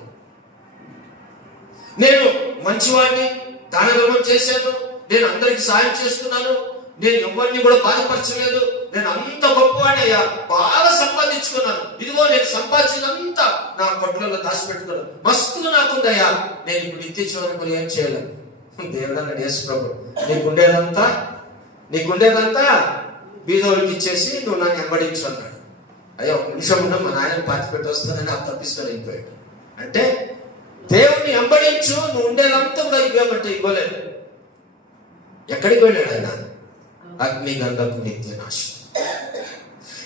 నేను మంచివాడిని, దాన ధర్మం చేశాను, నేను అందరికి సాయం చేస్తున్నాను, నేను ఎవరిని కూడా బాధపరచలేదు, నేను అంత గొప్పవాడిని అయ్యా, బాగా సంపాదించుకున్నాను, ఇదిగో నేను సంపాదించినంతా నా కొట్లలో దాచిపెట్టుకున్నాను, మస్తుగా నాకుందయ్యా, నేను ఇప్పుడు నిత్య జీవనం ఏం చేయలేను. దేవుడు అన్నాడు, యేసు ప్రభు, నీకుండేదంతా బీదోళ్ళకి ఇచ్చేసి నువ్వు నన్ను వెంబడించు అన్నాడు. అయ్యా ఒక నిమిషం ఉన్న మా నాయన పాతి పెట్టి వస్తానని ఆ తప్పిస్తాను అయిపోయాడు. అంటే దేవుణ్ణి వెంబడించు, నువ్వు ఉండేదంతా కూడా ఇవ్వమంటే ఇవ్వలేదు. ఎక్కడికి వెళ్ళాడు ఆయన? అగ్నిగంధపు నిత్య నాశం.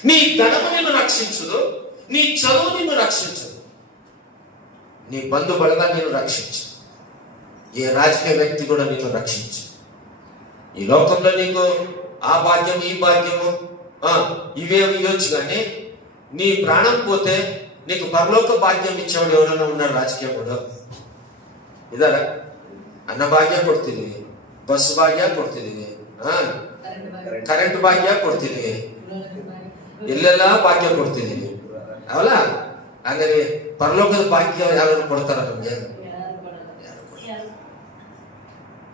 నీ ధనము నిన్ను రక్షించదు, నీ చదువు నిన్ను రక్షించదు, నీ బంధు బలగా నిన్ను రక్షించు, ఏ రాజకీయ వ్యక్తి కూడా నిన్ను రక్షించు. ఈ లోకంలో నీకు ఆ భాగ్యం ఈ భాగ్యము ఇవే ఇవ్వచ్చు, కానీ నీ ప్రాణం పోతే నీకు పరలోక భాగ్యం ఇచ్చేవాడు ఎవరైనా ఉన్నారు? ರಾಜಕೀಯ ಕೂಡ ಇದಾರ? ಅನ್ನ ಭಾಗ್ಯ ಕೊಡ್ತಿದೀವಿ, ಬಸ್ ಭಾಗ್ಯ ಕೊಡ್ತಿದೀವಿ, ಕರೆಂಟ್ ಭಾಗ್ಯ ಕೊಡ್ತಿದೀವಿ, ಎಲ್ಲೆಲ್ಲ ಭಾಗ್ಯ ಕೊಡ್ತಿದೀವಿ, ಅವಲ್ಲ? ಹಾಗಾದ್ರೆ ಪರಲೋಕದ ಭಾಗ್ಯ ಯಾರು ಕೊಡ್ತಾರ ನಮ್ಗೆ?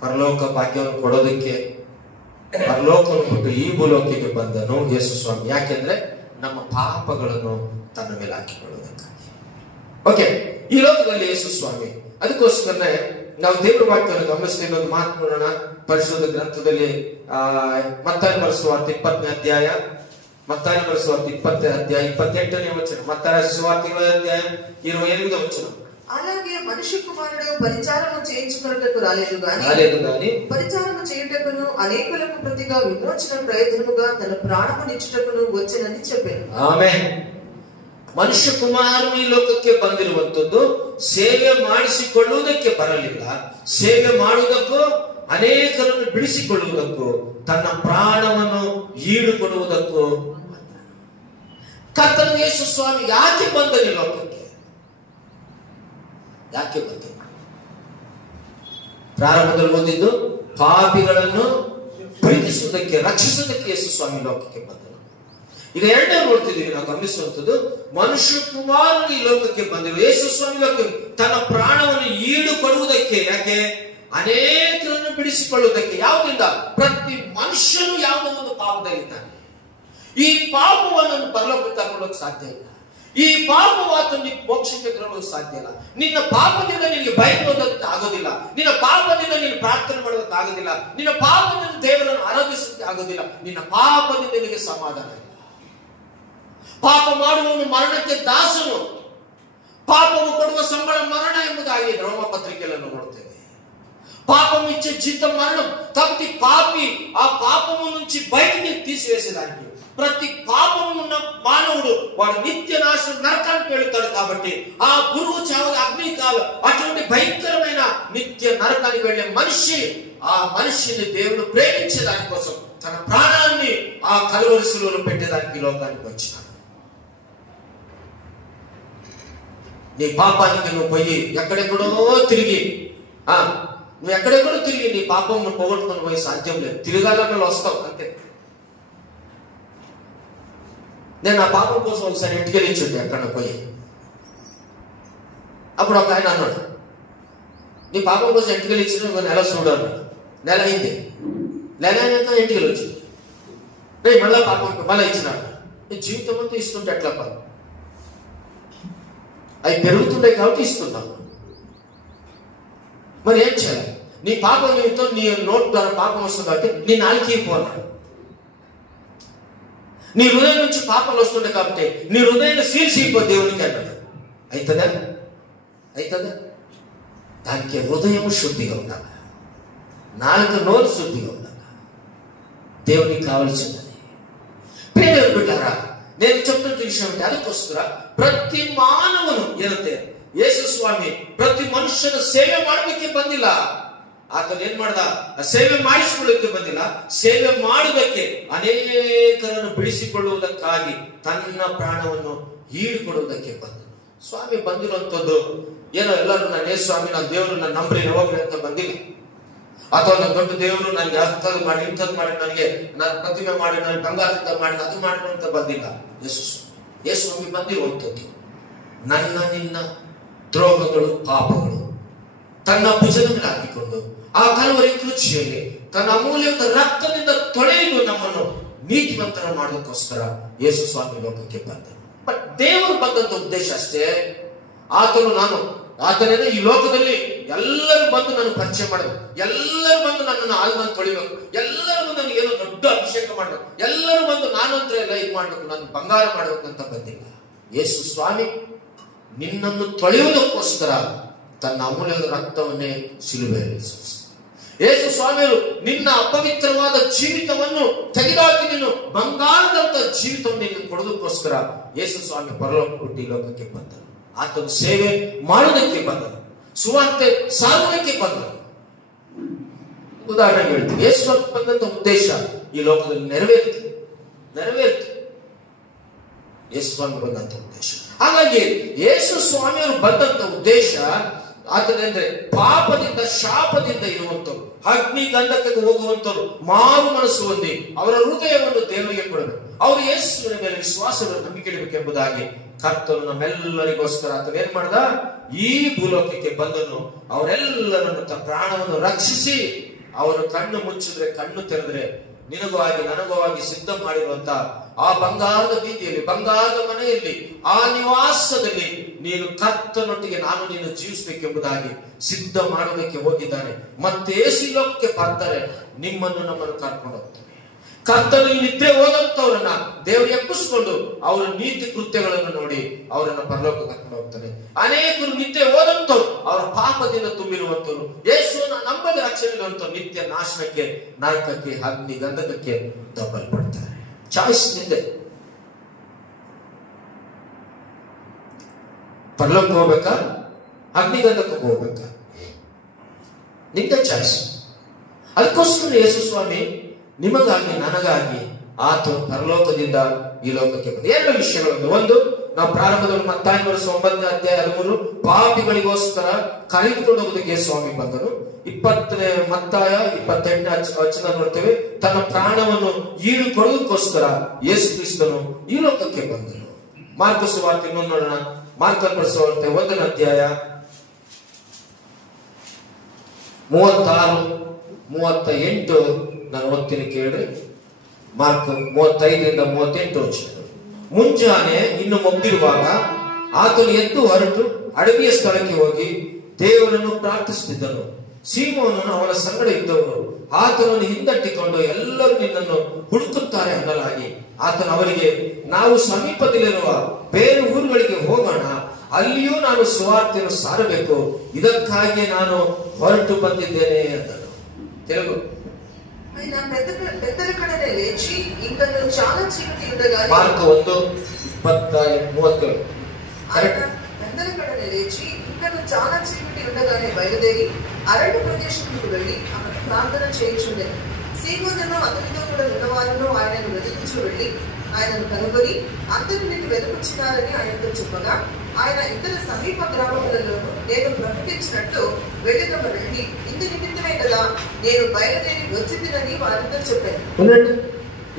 ಪರಲೋಕ ಭಾಗ್ಯವನ್ನು ಕೊಡೋದಕ್ಕೆ ಪರಲೋಕವನ್ನು ಬಿಟ್ಟು ಈ ಭೂಲೋಕಕ್ಕೆ ಬಂದನು ಯೇಸು ಸ್ವಾಮಿ. ಯಾಕೆಂದ್ರೆ ನಮ್ಮ ಪಾಪಗಳನ್ನು ತನ್ನ ಮೇಲೆ ಹಾಕಿಕೊಳ್ಳುವುದಕ್ಕಾಗಿ. ಓಕೆ, ಈ ಲೋಕದಲ್ಲಿ ಯೇಸು ಸ್ವಾಮಿ. ಅದಕ್ಕೋಸ್ಕರನೇ ನಾವು ದೇವರ ವಾಕ್ಯವನ್ನು ಗಮನಿಸ್ತೀವಿ. ಒಂದು ಮಾತು ನೋಡೋಣ. ಪರಿಶುದ್ಧ ಗ್ರಂಥದಲ್ಲಿ ಮತ್ತಾಯ ಬರೆಸುವಾರ್ತೆ 20ನೇ ಅಧ್ಯಾಯ, ಮತ್ತಾಯ ಬರೆಸುವಾರ್ತೆ 20ನೇ ಅಧ್ಯಾಯ 28ನೇ ವಚನ, ಮತ್ತಾಯ ಸುವಾರ್ತೆ 20ನೇ ಅಧ್ಯಾಯ 28ನೇ వచనం. అలాగే మనిషి కుమారుడు పరిచారము చేయించుకొనుటకు రాలేదు గాని పరిచారము చేయుటకును అనేకులకు ప్రతిగా విమోచన ప్రయత్నముగా తన ಪ್ರಾಣವನ್ನಿಚ್ಚುಟకును వచ్చెనని చెప్పాను. ಆಮೆನ್. ಮನುಷ್ಯ ಕುಮಾರನು ಈ ಲೋಕಕ್ಕೆ ಬಂದಿರುವಂತದ್ದು ಸೇವೆ ಮಾಡಿಸಿಕೊಳ್ಳುವುದಕ್ಕೆ ಬರಲಿಲ್ಲ, ಸೇವೆ ಮಾಡುವುದಕ್ಕೂ ಅನೇಕರನ್ನು ಬಿಡಿಸಿಕೊಳ್ಳುವುದಕ್ಕೂ ತನ್ನ ಪ್ರಾಣವನ್ನು ಈಡು ಕೊಡುವುದಕ್ಕೂ. ಕರ್ತನ ಯೇಸು ಸ್ವಾಮಿ ಯಾಕೆ ಬಂದನು ಈ ಲೋಕಕ್ಕೆ? ಯಾಕೆ ಬಂದ? ಪ್ರಾರಂಭದಲ್ಲಿ ಓದಿದ್ದು ಪಾಪಿಗಳನ್ನು ಪ್ರೀತಿಸುವುದಕ್ಕೆ, ರಕ್ಷಿಸುವುದಕ್ಕೆ ಯೇಸು ಸ್ವಾಮಿ ಲೋಕಕ್ಕೆ ಬಂದನು. ಈಗ ಎರಡನೇ ನೋಡ್ತಿದ್ದೀವಿ ನಾವು ಗಮನಿಸುವಂಥದ್ದು, ಮನುಷ್ಯ ಕುಮಾರನು ಈ ಲೋಕಕ್ಕೆ ಬಂದಿರುವ ಯೇಸು ಸ್ವಾಮಿ ಲೋಕಕ್ಕೆ ತನ್ನ ಪ್ರಾಣವನ್ನು ಈಡು ಕೊಡುವುದಕ್ಕೆ. ಯಾಕೆ? ಅನೇಕರನ್ನು ಬಿಡಿಸಿಕೊಳ್ಳುವುದಕ್ಕೆ. ಯಾವುದರಿಂದ? ಪ್ರತಿ ಮನುಷ್ಯನು ಯಾವುದೋ ಒಂದು ಪಾಪದಲ್ಲಿದ್ದಾನೆ. ಈ ಪಾಪವನ್ನು ಪರಲೋಕಕ್ಕೆ ತಗೊಳ್ಳೋಕೆ ಸಾಧ್ಯ ಇಲ್ಲ. ಈ ಪಾಪವಾತ ನಿನ್ನ ಮೋಕ್ಷಕ್ಕೆ ತರೋದಕ್ಕೆ ಸಾಧ್ಯ ಇಲ್ಲ. ನಿನ್ನ ಪಾಪದಿಂದ ನಿನಗೆ ಬಯಕೋದಕ್ಕೆ ಆಗೋದಿಲ್ಲ, ನಿನ್ನ ಪಾಪದಿಂದ ನೀನು ಪ್ರಾರ್ಥನೆ ಮಾಡೋದಕ್ಕೆ ಆಗೋದಿಲ್ಲ, ನಿನ್ನ ಪಾಪದಿಂದ ದೇವರನ್ನು ಆರಾಧಿಸಕ್ಕೆ ಆಗೋದಿಲ್ಲ, ನಿನ್ನ ಪಾಪದಿಂದ ನಿನಗೆ ಸಮಾಧಾನ ಇಲ್ಲ. ಪಾಪ ಮಾಡುವವನು ಮರಣಕ್ಕೆ ದಾಸನು, ಪಾಪವು ಕೊಡುವ ಸಂಬಳ ಮರಣ ಎಂಬುದಾಗಿ ರೋಮ ಪತ್ರಿಕೆಯನ್ನು ನೋಡ್ತೇವೆ. పాపము ఇచ్చే జీతం మరణం. కాబట్టి పాపి ఆ పాపము నుంచి బయటికి తీసివేసేదానికి ప్రతి పాపము ఉన్న మానవుడు వాడు నిత్య నాశనం నరకానికి వెళుతాడు. కాబట్టి ఆ గురువు చావని అగ్నికాలు అటువంటి భయంకరమైన నిత్య నరకానికి వెళ్ళే మనిషి, ఆ మనిషిని దేవుడు ప్రేమించే దానికోసం తన ప్రాణాన్ని ఆ కలువరి శిలువలో పెట్టేదానికి లోకానికి వచ్చినాడు. నీ పాపానికి నువ్వు పోయి ఎక్కడెక్కడో తిరిగి నువ్వు ఎక్కడెక్కడో తిరిగి నీ పాపం నువ్వు పోగొట్టుకొని పోయి సాధ్యం లేదు. తిరగాలని వస్తావు అంతే. నేను ఆ పాపం కోసం ఒకసారి ఇంటికి వెళ్ళించుంటే ఎక్కడ పోయి, అప్పుడు ఒక ఆయన అన్నాడు, నీ పాపం కోసం ఇంటికి వెళ్ళించిన నెల చూడు అన్నాడు. నెల అయింది. నెల అయినాక ఇంటికి వెళ్ళొచ్చు, రేపు మళ్ళీ పాపం మళ్ళీ ఇచ్చినాడు. నీ జీవితం అంతా ఇస్తుంటే ఎట్లా పాపం? అవి పెరుగుతుండే కాబట్టి ఇస్తున్నాను. మరి ఏం చేయాలి? నీ పాపం నిమిత్తం నీ నోట్ ద్వారా పాపం వస్తుంది కాబట్టి నీ నాలుగు పోన్నాడు. నీ హృదయం నుంచి పాపాలు వస్తుండే కాబట్టి నీ హృదయాన్ని సీల్సిపో దేవునికి అన్నాడు. అవుతుందా? అవుతుందా? దానికి హృదయం శుద్ధిగా ఉండాలి, నాలుక నోరు శుద్ధిగా ఉండాలి. దేవునికి కావలసిందని ప్రియ బిడ్డారా, నేను చెప్తున్న విషయం అంటే ಅದಕ್ಕೋಸ್ಕರ ಪ್ರತಿ ಮಾನವನು ಏನಂತೆ ಯೇಸು ಸ್ವಾಮಿ ಪ್ರತಿ ಮನುಷ್ಯನ ಸೇವೆ ಮಾಡಲಿಕ್ಕೆ ಬಂದಿಲ್ಲ. ಆತನ ಏನ್ ಮಾಡ್ದ? ಸೇವೆ ಮಾಡಿಸಿಕೊಳ್ಳಕ್ಕೆ ಬಂದಿಲ್ಲ, ಸೇವೆ ಮಾಡುವುದಕ್ಕೆ ಅನೇಕರನ್ನು ಬಿಡಿಸಿಕೊಳ್ಳುವುದಕ್ಕಾಗಿ ತನ್ನ ಪ್ರಾಣವನ್ನು ಹೀರಿಕೊಡುವುದಕ್ಕೆ ಬಂದ ಸ್ವಾಮಿ. ಬಂದಿರುವಂತದ್ದು ಏನೋ ಎಲ್ಲರೂ ನಾನು ಯೇಸು ಸ್ವಾಮಿ, ನಾನು ದೇವರು ನನ್ನ ನಂಬ್ರಿ ಹೋಗ್ರಿ ಅಂತ ಬಂದಿಲ್ಲ. ಅಥವಾ ನನ್ನ ದೊಡ್ಡ ದೇವರು ನನಗೆ ಅಂಥದ್ದು ಮಾಡಿ ಇಂಥದ್ದು ಮಾಡಿ ನನಗೆ ನನ್ನ ಪ್ರತಿಮೆ ಮಾಡಿ ನನಗೆ ಬಂಗಾರದಿಂದ ಮಾಡಿ ಅದು ಮಾಡಿ ಅಂತ ಬಂದಿಲ್ಲ. ಯೇಸು ಸ್ವಾಮಿ ಬಂದಿರುವಂಥದ್ದು ನನ್ನ ನಿನ್ನ ದ್ರೋಹಗಳು ಪಾಪಗಳು ತನ್ನ ಭುಜದ ಮೇಲೆ ಹಾಕಿಕೊಂಡು ಆ ಕಲ್ವರಿ ಕೃಷಿಯಲ್ಲಿ ತನ್ನ ಅಮೂಲ್ಯದ ರಕ್ತದಿಂದ ತೊಳೆದು ನಮ್ಮನ್ನು ನೀತಿವಂತರ ಮಾಡೋದಕ್ಕೋಸ್ಕರ ಯೇಸು ಸ್ವಾಮಿ ಲೋಕಕ್ಕೆ ಬಂದರು. ಬಟ್ ದೇವರು ಬಂದಂತ ಉದ್ದೇಶ ಅಷ್ಟೇ. ಆತನೇ ಈ ಲೋಕದಲ್ಲಿ ಎಲ್ಲರೂ ಬಂದು ನಾನು ಪರಿಚಯ ಮಾಡಬೇಕು, ಎಲ್ಲರೂ ಬಂದು ನನ್ನನ್ನು ಆಲ್ಮನ್ನು ತೊಳಿಬೇಕು, ಎಲ್ಲರೂ ಬಂದು ನನಗೆ ಏನೋ ದೊಡ್ಡ ಅಭಿಷೇಕ ಮಾಡಬೇಕು, ಎಲ್ಲರೂ ಬಂದು ನಾನು ಅಂತ ಎಲ್ಲ ಇದು ಮಾಡ್ಬೇಕು, ನಾನು ಬಂಗಾರ ಮಾಡಬೇಕು ಅಂತ ಬಂದಿಲ್ಲ. ಯೇಸು ಸ್ವಾಮಿ ನಿನ್ನನ್ನು ತೊಳೆಯುವುದಕ್ಕೋಸ್ಕರ ತನ್ನ ಅಮೂಲ್ಯದ ರಕ್ತವನ್ನೇ ಶಿಲುಬೆಯಲ್ಲಿ ಸುರಿಸಿದ. ಯೇಸು ಸ್ವಾಮಿಯರು ನಿನ್ನ ಅಪವಿತ್ರವಾದ ಜೀವಿತವನ್ನು ತೆಗೆದುಹಾಕಿ ನೀನು ಬಂಗಾರದಂತ ಜೀವಿತವನ್ನು ನಿನಗೆ ಕೊಡೋದಕ್ಕೋಸ್ಕರ ಯೇಸು ಸ್ವಾಮಿ ಪರಲೋಕ ಹುಟ್ಟಿ ಲೋಕಕ್ಕೆ ಬಂದರು. ಆತನು ಸೇವೆ ಮಾಡುವುದಕ್ಕೆ ಬಂದನು, ಸುವಾರ್ತೆ ಸಾರುವುದಕ್ಕೆ ಬಂದನು. ಉದಾಹರಣೆಗೆ ಹೇಳ್ತೀವಿ, ಯೇಸು ಸ್ವಾಮಿ ಬಂದಂತ ಉದ್ದೇಶ ಈ ಲೋಕದಲ್ಲಿ ನೆರವೇರಿತು. ಯೇಸು ಸ್ವಾಮಿ ಬಂದಂತ ಉದ್ದೇಶ. ಹಾಗಾಗಿ ಯೇಸು ಸ್ವಾಮಿಯವರು ಬಂದಂತ ಉದ್ದೇಶ ಆತನೆಂದ್ರೆ ಪಾಪದಿಂದ ಶಾಪದಿಂದ ಇರುವಂತರು, ಅಗ್ನಿ ಗಂಧಕಕ್ಕೆ ಹೋಗುವಂತರು ಮಾರು ಮನಸ್ಸು ಹೊಂದಿ ಅವರ ಹೃದಯವನ್ನು ದೇವರಿಗೆ ಕೊಡಬೇಕು, ಅವರು ಯೇಸುವಿನ ಮೇಲೆ ವಿಶ್ವಾಸವನ್ನು ನಂಬಿಕೆ ಇಡಬೇಕೆಂಬುದಾಗಿ ಕರ್ತನು ನಮ್ಮೆಲ್ಲರಿಗೋಸ್ಕರ ಆತನು ಏನ್ ಮಾಡ್ದ? ಈ ಭೂಲೋಕಕ್ಕೆ ಬಂದನು. ಅವರೆಲ್ಲರನ್ನು ತನ್ನ ಪ್ರಾಣವನ್ನು ರಕ್ಷಿಸಿ ಅವರು ಕಣ್ಣು ಮುಚ್ಚಿದ್ರೆ ಕಣ್ಣು ತೆರೆದ್ರೆ ನಿನಗೂ ಆಗಿ ನನಗೂ ಆಗಿ ಸಿದ್ಧ ಮಾಡಿರುವಂತ ಆ ಬಂಗಾರದ ಬೀದಿಯಲ್ಲಿ, ಬಂಗಾರದ ಮನೆಯಲ್ಲಿ, ಆ ನಿವಾಸದಲ್ಲಿ ನೀನು ಕರ್ತನೊಟ್ಟಿಗೆ ನೀನು ಜೀವಿಸಬೇಕೆಂಬುದಾಗಿ ಸಿದ್ಧ ಮಾಡೋದಕ್ಕೆ ಹೋಗಿದ್ದಾನೆ. ಮತ್ತೆ ಯೇಸು ಲೋಕಕ್ಕೆ ಬರ್ತಾರೆ, ನಿಮ್ಮನ್ನು ನಮ್ಮನ್ನು ಕರ್ಕೊಂಡು ಹೋಗ್ತಾನೆ. ಕರ್ತನಲ್ಲಿ ನಿದ್ರೆ ಹೋದಂತವರನ್ನ ದೇವರು ಎಬ್ಬಿಸ್ಕೊಂಡು ಅವರ ನೀತಿ ಕೃತ್ಯಗಳನ್ನು ನೋಡಿ ಅವರನ್ನ ಪರಲೋಕ ಕರ್ಕೊಂಡು ಹೋಗ್ತಾನೆ. ಅನೇಕರು ನಿದ್ರೆ ಹೋದಂತವ್ರು, ಅವರ ಪಾಪದಿಂದ ತುಂಬಿರುವಂತವ್ರು, ಯೇಸುವನ್ನು ನಂಬದ ರಕ್ಷಣೆ ನಿತ್ಯ ನಾಶನಕ್ಕೆ, ನರಕಕ್ಕೆ, ಅಗ್ನಿ ಗಂಧಕಕ್ಕೆ ದಬ್ಬಲ್ಪಡ್ತಾರೆ. ಚಾಯ್ಸ್ ನಿಂದೆ. ಪರಲೋಕ ಹೋಗ್ಬೇಕಾ, ಅಗ್ನಿಗಂಧಕಕ್ಕೆ ಹೋಗ್ಬೇಕಾ? ನಿಂದೆ ಚಾಯ್ಸ್. ಅದಕ್ಕೋಸ್ಕರ ಯೇಸು ಸ್ವಾಮಿ ನಿಮಗಾಗಿ ನನಗಾಗಿ ಆತನು ಪರಲೋಕದಿಂದ ಈ ಲೋಕಕ್ಕೆ ಬಂದ. ಎರಡು ವಿಷಯಗಳನ್ನು. ಒಂದು, ನಾವು ಪ್ರಾರಂಭದಲ್ಲಿ ಮತ್ತಾಯ 9ನೇ ಅಧ್ಯಾಯ 13 ಪಾಪಿಗಳಿಗೋಸ್ಕರ ಕರೆದುಕೊಂಡು ಹೋಗುವುದಕ್ಕೆ ಸ್ವಾಮಿ ಬಂದನು. 20ನೇ ಮತ್ತಾಯ 28ನೇ ವಚನ ನೋಡ್ತೇವೆ, ತನ್ನ ಪ್ರಾಣವನ್ನು ಈಡು ಕೊಡುವುದಕ್ಕೋಸ್ಕರ ಯೇಸು ಕ್ರಿಸ್ತನು ಈ ಲೋಕಕ್ಕೆ ಬಂದನು. ಮಾರ್ಕ ಸುವಾರ್ತೆ ಇನ್ನೊಂದು ನೋಡೋಣ. ಮಾರ್ಕನ ಸುವಾರ್ತೆ 1ನೇ ಅಧ್ಯಾಯ 36-38 ನಾನು ಓದ್ತೀನಿ ಕೇಳ್ರಿ. ಮಾರ್ಕ್ 35-38 ವಚನ. ಮುಂಜಾನೆ ಇನ್ನು ಮೊಗ್ಗಿರುವಾಗ ಆತನು ಎದ್ದು ಹೊರಟು ಅಡವಿಯ ಸ್ಥಳಕ್ಕೆ ಹೋಗಿ ದೇವರನ್ನು ಪ್ರಾರ್ಥಿಸುತ್ತಿದ್ದನು. ಸೀಮೋನನು ಅವನ ಸಂಗಡ ಇದ್ದವನು ಆತನನ್ನು ಹಿಂದಟ್ಟಿಕೊಂಡು ಎಲ್ಲರೂ ನಿನ್ನನ್ನು ಹುಡುಕುತ್ತಾರೆ ಅನ್ನಲಾಗಿ ಆತನು ಅವರಿಗೆ, ನಾವು ಸಮೀಪದಲ್ಲಿರುವ ಬೇರೆ ಊರುಗಳಿಗೆ ಹೋಗೋಣ, ಅಲ್ಲಿಯೂ ನಾನು ಸುವಾರ್ತೆಯನ್ನು ಸಾರಬೇಕು, ಇದಕ್ಕಾಗಿ ನಾನು ಹೊರಟು ಬಂದಿದ್ದೇನೆ ಎಂದನು. తెలుగు ఆయన పెద్దలకడనే లేచి ఇంకను చాలా చీకటి ఉండగా మార్కు 1:30 ఆయన పెద్దలకడనే లేచి ఇంకను చాలా చీకటి ఉండగానే బయలుదేరి అరణ్య ప్రదేశంలోకి వెళ్ళి అక్కడ ప్రార్థన చేయించుండెను. సీమోనును అతనితో కూడా ఉన్నవారును ఆయనను వెతుకుచూ వెళ్ళి ఆయనను కనుగొని అందరూ నిన్ను వెతుకుచున్నారని ఆయనతో చెప్పగా, ఆయన ఇతర సమీప గ్రామములలోనూ నేను ప్రకటించినట్టు వెళ్ళినప్పుడు రండి, ఇందు నిమిత్తమే కదా నేను బయలుదేరి వచ్చిందినని వారితో చెప్పాను.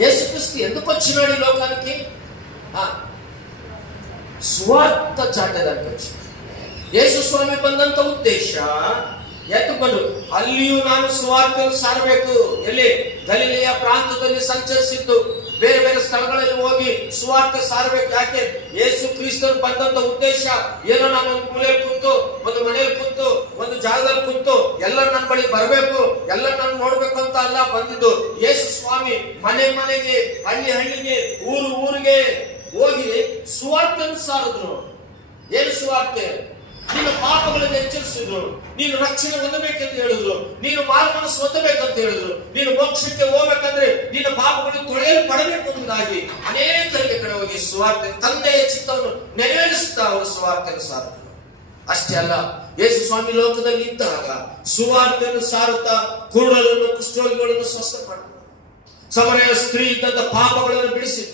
యేసుక్రీస్తు ఎందుకు వచ్చినాడు ఈ లోకానికి? ಸ್ವಾರ್ಥ ಚಾಟದಾಟ. ಯೇಸು ಸ್ವಾಮಿ ಬಂದಂತ ಉದ್ದೇಶ ಯಾಕಂದ್ರೆ ಅಲ್ಲಿಯೂ ನಾನು ಸುವಾರ್ತೆಯನ್ನು ಸಾರಬೇಕು. ಎಲ್ಲಿ? ಗಲಿಲೆಯ ಪ್ರಾಂತದಲ್ಲಿ ಸಂಚರಿಸಿದ್ದು ಬೇರೆ ಬೇರೆ ಸ್ಥಳಗಳಲ್ಲಿ ಹೋಗಿ ಸುವಾರ್ತೆ ಸಾರಬೇಕು. ಯಾಕೆ? ಯೇಸು ಕ್ರಿಸ್ತರು ಬಂದಂತ ಉದ್ದೇಶ ಏನೋ ನಾನು ಒಂದು ಮೂಲೆಯಲ್ಲಿ ಕುಂತು, ಒಂದು ಮನೆಯಲ್ಲಿ ಕುಂತು, ಒಂದು ಜಾಗದಲ್ಲಿ ಕುಂತು ಎಲ್ಲರೂ ನನ್ನ ಬಳಿ ಬರಬೇಕು, ಎಲ್ಲರೂ ನಾನು ನೋಡ್ಬೇಕು ಅಂತ ಅಲ್ಲ ಬಂದಿದ್ದು. ಯೇಸು ಸ್ವಾಮಿ ಮನೆ ಮನೆಗೆ, ಹಳ್ಳಿ ಹಳ್ಳಿಗೆ, ಊರು ಊರಿಗೆ ಹೋಗಿ ಸುವಾರ್ತೆಯನ್ನು ಸಾರಿದ್ರು. ಏನು ಸುವಾರ್ತೆ? ನಿನ್ನ ಪಾಪಗಳನ್ನು ಎಚ್ಚರಿಸಿದ್ರು, ನೀನು ರಕ್ಷಣೆ ಹೊಂದಬೇಕೆಂತ ಹೇಳಿದ್ರು, ನೀನು ಮಾರ್ಗವನ್ನು ಹೊಂದಬೇಕಂತ ಹೇಳಿದ್ರು, ನೀನು ಮೋಕ್ಷಕ್ಕೆ ಹೋಗ್ಬೇಕಂದ್ರೆ ನಿನ್ನ ಪಾಪಗಳನ್ನು ತೊಳೆಯಲು ಪಡಬೇಕು ಎಂಬುದಾಗಿ ಅನೇಕರಿಗೆ ಕಡೆ ಹೋಗಿ ಸುವಾರ್ತೆ ತಂದೆಯ ಚಿತ್ತವನ್ನು ನೆರವೇರಿಸುತ್ತಾ ಅವರು ಸುವಾರ್ತೆಯನ್ನು ಸಾರಿದರು. ಅಷ್ಟೇ ಅಲ್ಲ, ಯೇಸು ಸ್ವಾಮಿ ಲೋಕದಲ್ಲಿ ಇದ್ದಾಗ ಸುವಾರ್ತೆಯನ್ನು ಸಾರುತ್ತಾ ಕುರುಡರನ್ನು, ಕುಷ್ಠರೋಗಿಗಳನ್ನು ಸ್ವಸ್ಥ ಮಾಡಿದರು. ಸಮರೆಯ ಸ್ತ್ರೀ ಇದ್ದಂತ ಪಾಪಗಳನ್ನು ಬಿಡಿಸಿದರು.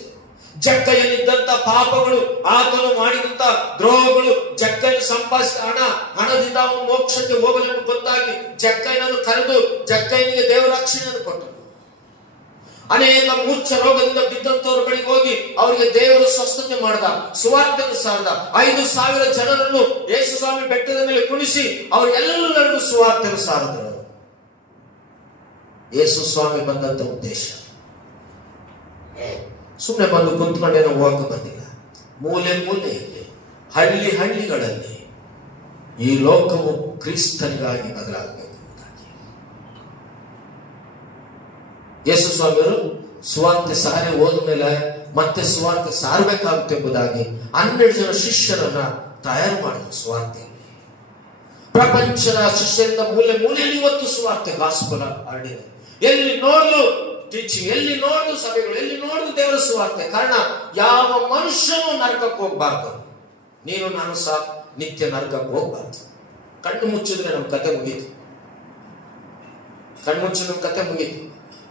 ಜಕ್ಕಯ್ಯನಿದ್ದಂತ ಪಾಪಗಳು, ಆತನು ಮಾಡಿದಂತ ದ್ರೋಹಗಳು, ಜಕ್ಕಯ್ಯನ ಸಂಪಾದಿಸಿದ ಹಣದಿಂದ ಅವನು ಮೋಕ್ಷಕ್ಕೆ ಹೋಗಲೆಂದು ಗೊತ್ತಾಗಿ ಜಕ್ಕಯ್ಯನನ್ನು ಕರೆದು ಜಕ್ಕಯ್ಯನಿಗೆ ದೇವರ ರಕ್ಷಣೆಯನ್ನು ಕೊಟ್ಟರು. ಅನೇಕ ಮೂರ್ಛ ರೋಗದಿಂದ ಬಿದ್ದಂತವ್ರ ಬಳಿಗೆ ಹೋಗಿ ಅವರಿಗೆ ದೇವರು ಸ್ವಸ್ಥತೆ ಮಾಡಿದ, ಸುವಾರ್ತೆಯನ್ನು ಸಾರಿದ. 5,000 ಜನರನ್ನು ಯೇಸು ಸ್ವಾಮಿ ಬೆಟ್ಟದ ಮೇಲೆ ಕುಣಿಸಿ ಅವರೆಲ್ಲರಿಗೂ ಸುವಾರ್ತೆಯನ್ನು ಸಾರಿದರು. ಯೇಸು ಸ್ವಾಮಿ ಬಂದಂತ ಉದ್ದೇಶ ಸುಮ್ಮನೆ ಬಂದು ಕುಂತ್ಕೊಂಡೇನೋ ಹೋಗಕ್ಕೆ ಬಂದಿಲ್ಲ. ಮೂಲೆ ಮೂಲೆಯಲ್ಲಿ, ಹಳ್ಳಿ ಹಳ್ಳಿಗಳಲ್ಲಿ ಈ ಲೋಕವು ಕ್ರಿಸ್ತನಿಗಾಗಿ ಬದಲಾಗಬೇಕು ಎಂಬುದಾಗಿ ಯೇಸು ಸ್ವಾಮಿಯವರು ಸುವಾರ್ತೆ ಸಾರಿ ಹೋದ ಮೇಲೆ ಮತ್ತೆ ಸುವಾರ್ತೆ ಸಾರಬೇಕಾಗುತ್ತೆ ಎಂಬುದಾಗಿ 12 ಜನ ಶಿಷ್ಯರನ್ನ ತಯಾರು ಮಾಡಿದ್ರು. ಸುವಾರ್ತೆಯಲ್ಲಿ ಪ್ರಪಂಚದ ಶಿಷ್ಯರಿಂದ ಮೂಲೆ ಮೂಲೆಯಲ್ಲಿ ಇವತ್ತು ಸುವಾರ್ತೆ ಗಾಸ್ಪಲ್ ಹರಡಿದೆ. ಎಲ್ಲಿ ನೋಡಿದ್ರು ಟೀಚಿಂಗ್, ಎಲ್ಲಿ ನೋಡಿದ್ರು ಸಭೆಗಳು, ಎಲ್ಲಿ ನೋಡಿದ್ರು ದೇವರ ಸುವಾರ್ತೆ. ಕಾರಣ, ಯಾವ ಮನುಷ್ಯನು ನರಕಕ್ಕೆ ಹೋಗ್ಬಾರ್ದು, ನೀನು ನಾನು ಸಹ ನಿತ್ಯ ನರಕಕ್ಕೆ ಹೋಗ್ಬಾರ್ದು. ಕಣ್ಣು ಮುಚ್ಚಿದ್ರೆ ನಮ್ ಕತೆ ಮುಗೀತು. ಕಣ್ಣು ಮುಚ್ಚಿದ್ರೆ ನಮ್ ಕತೆ ಮುಗೀತು.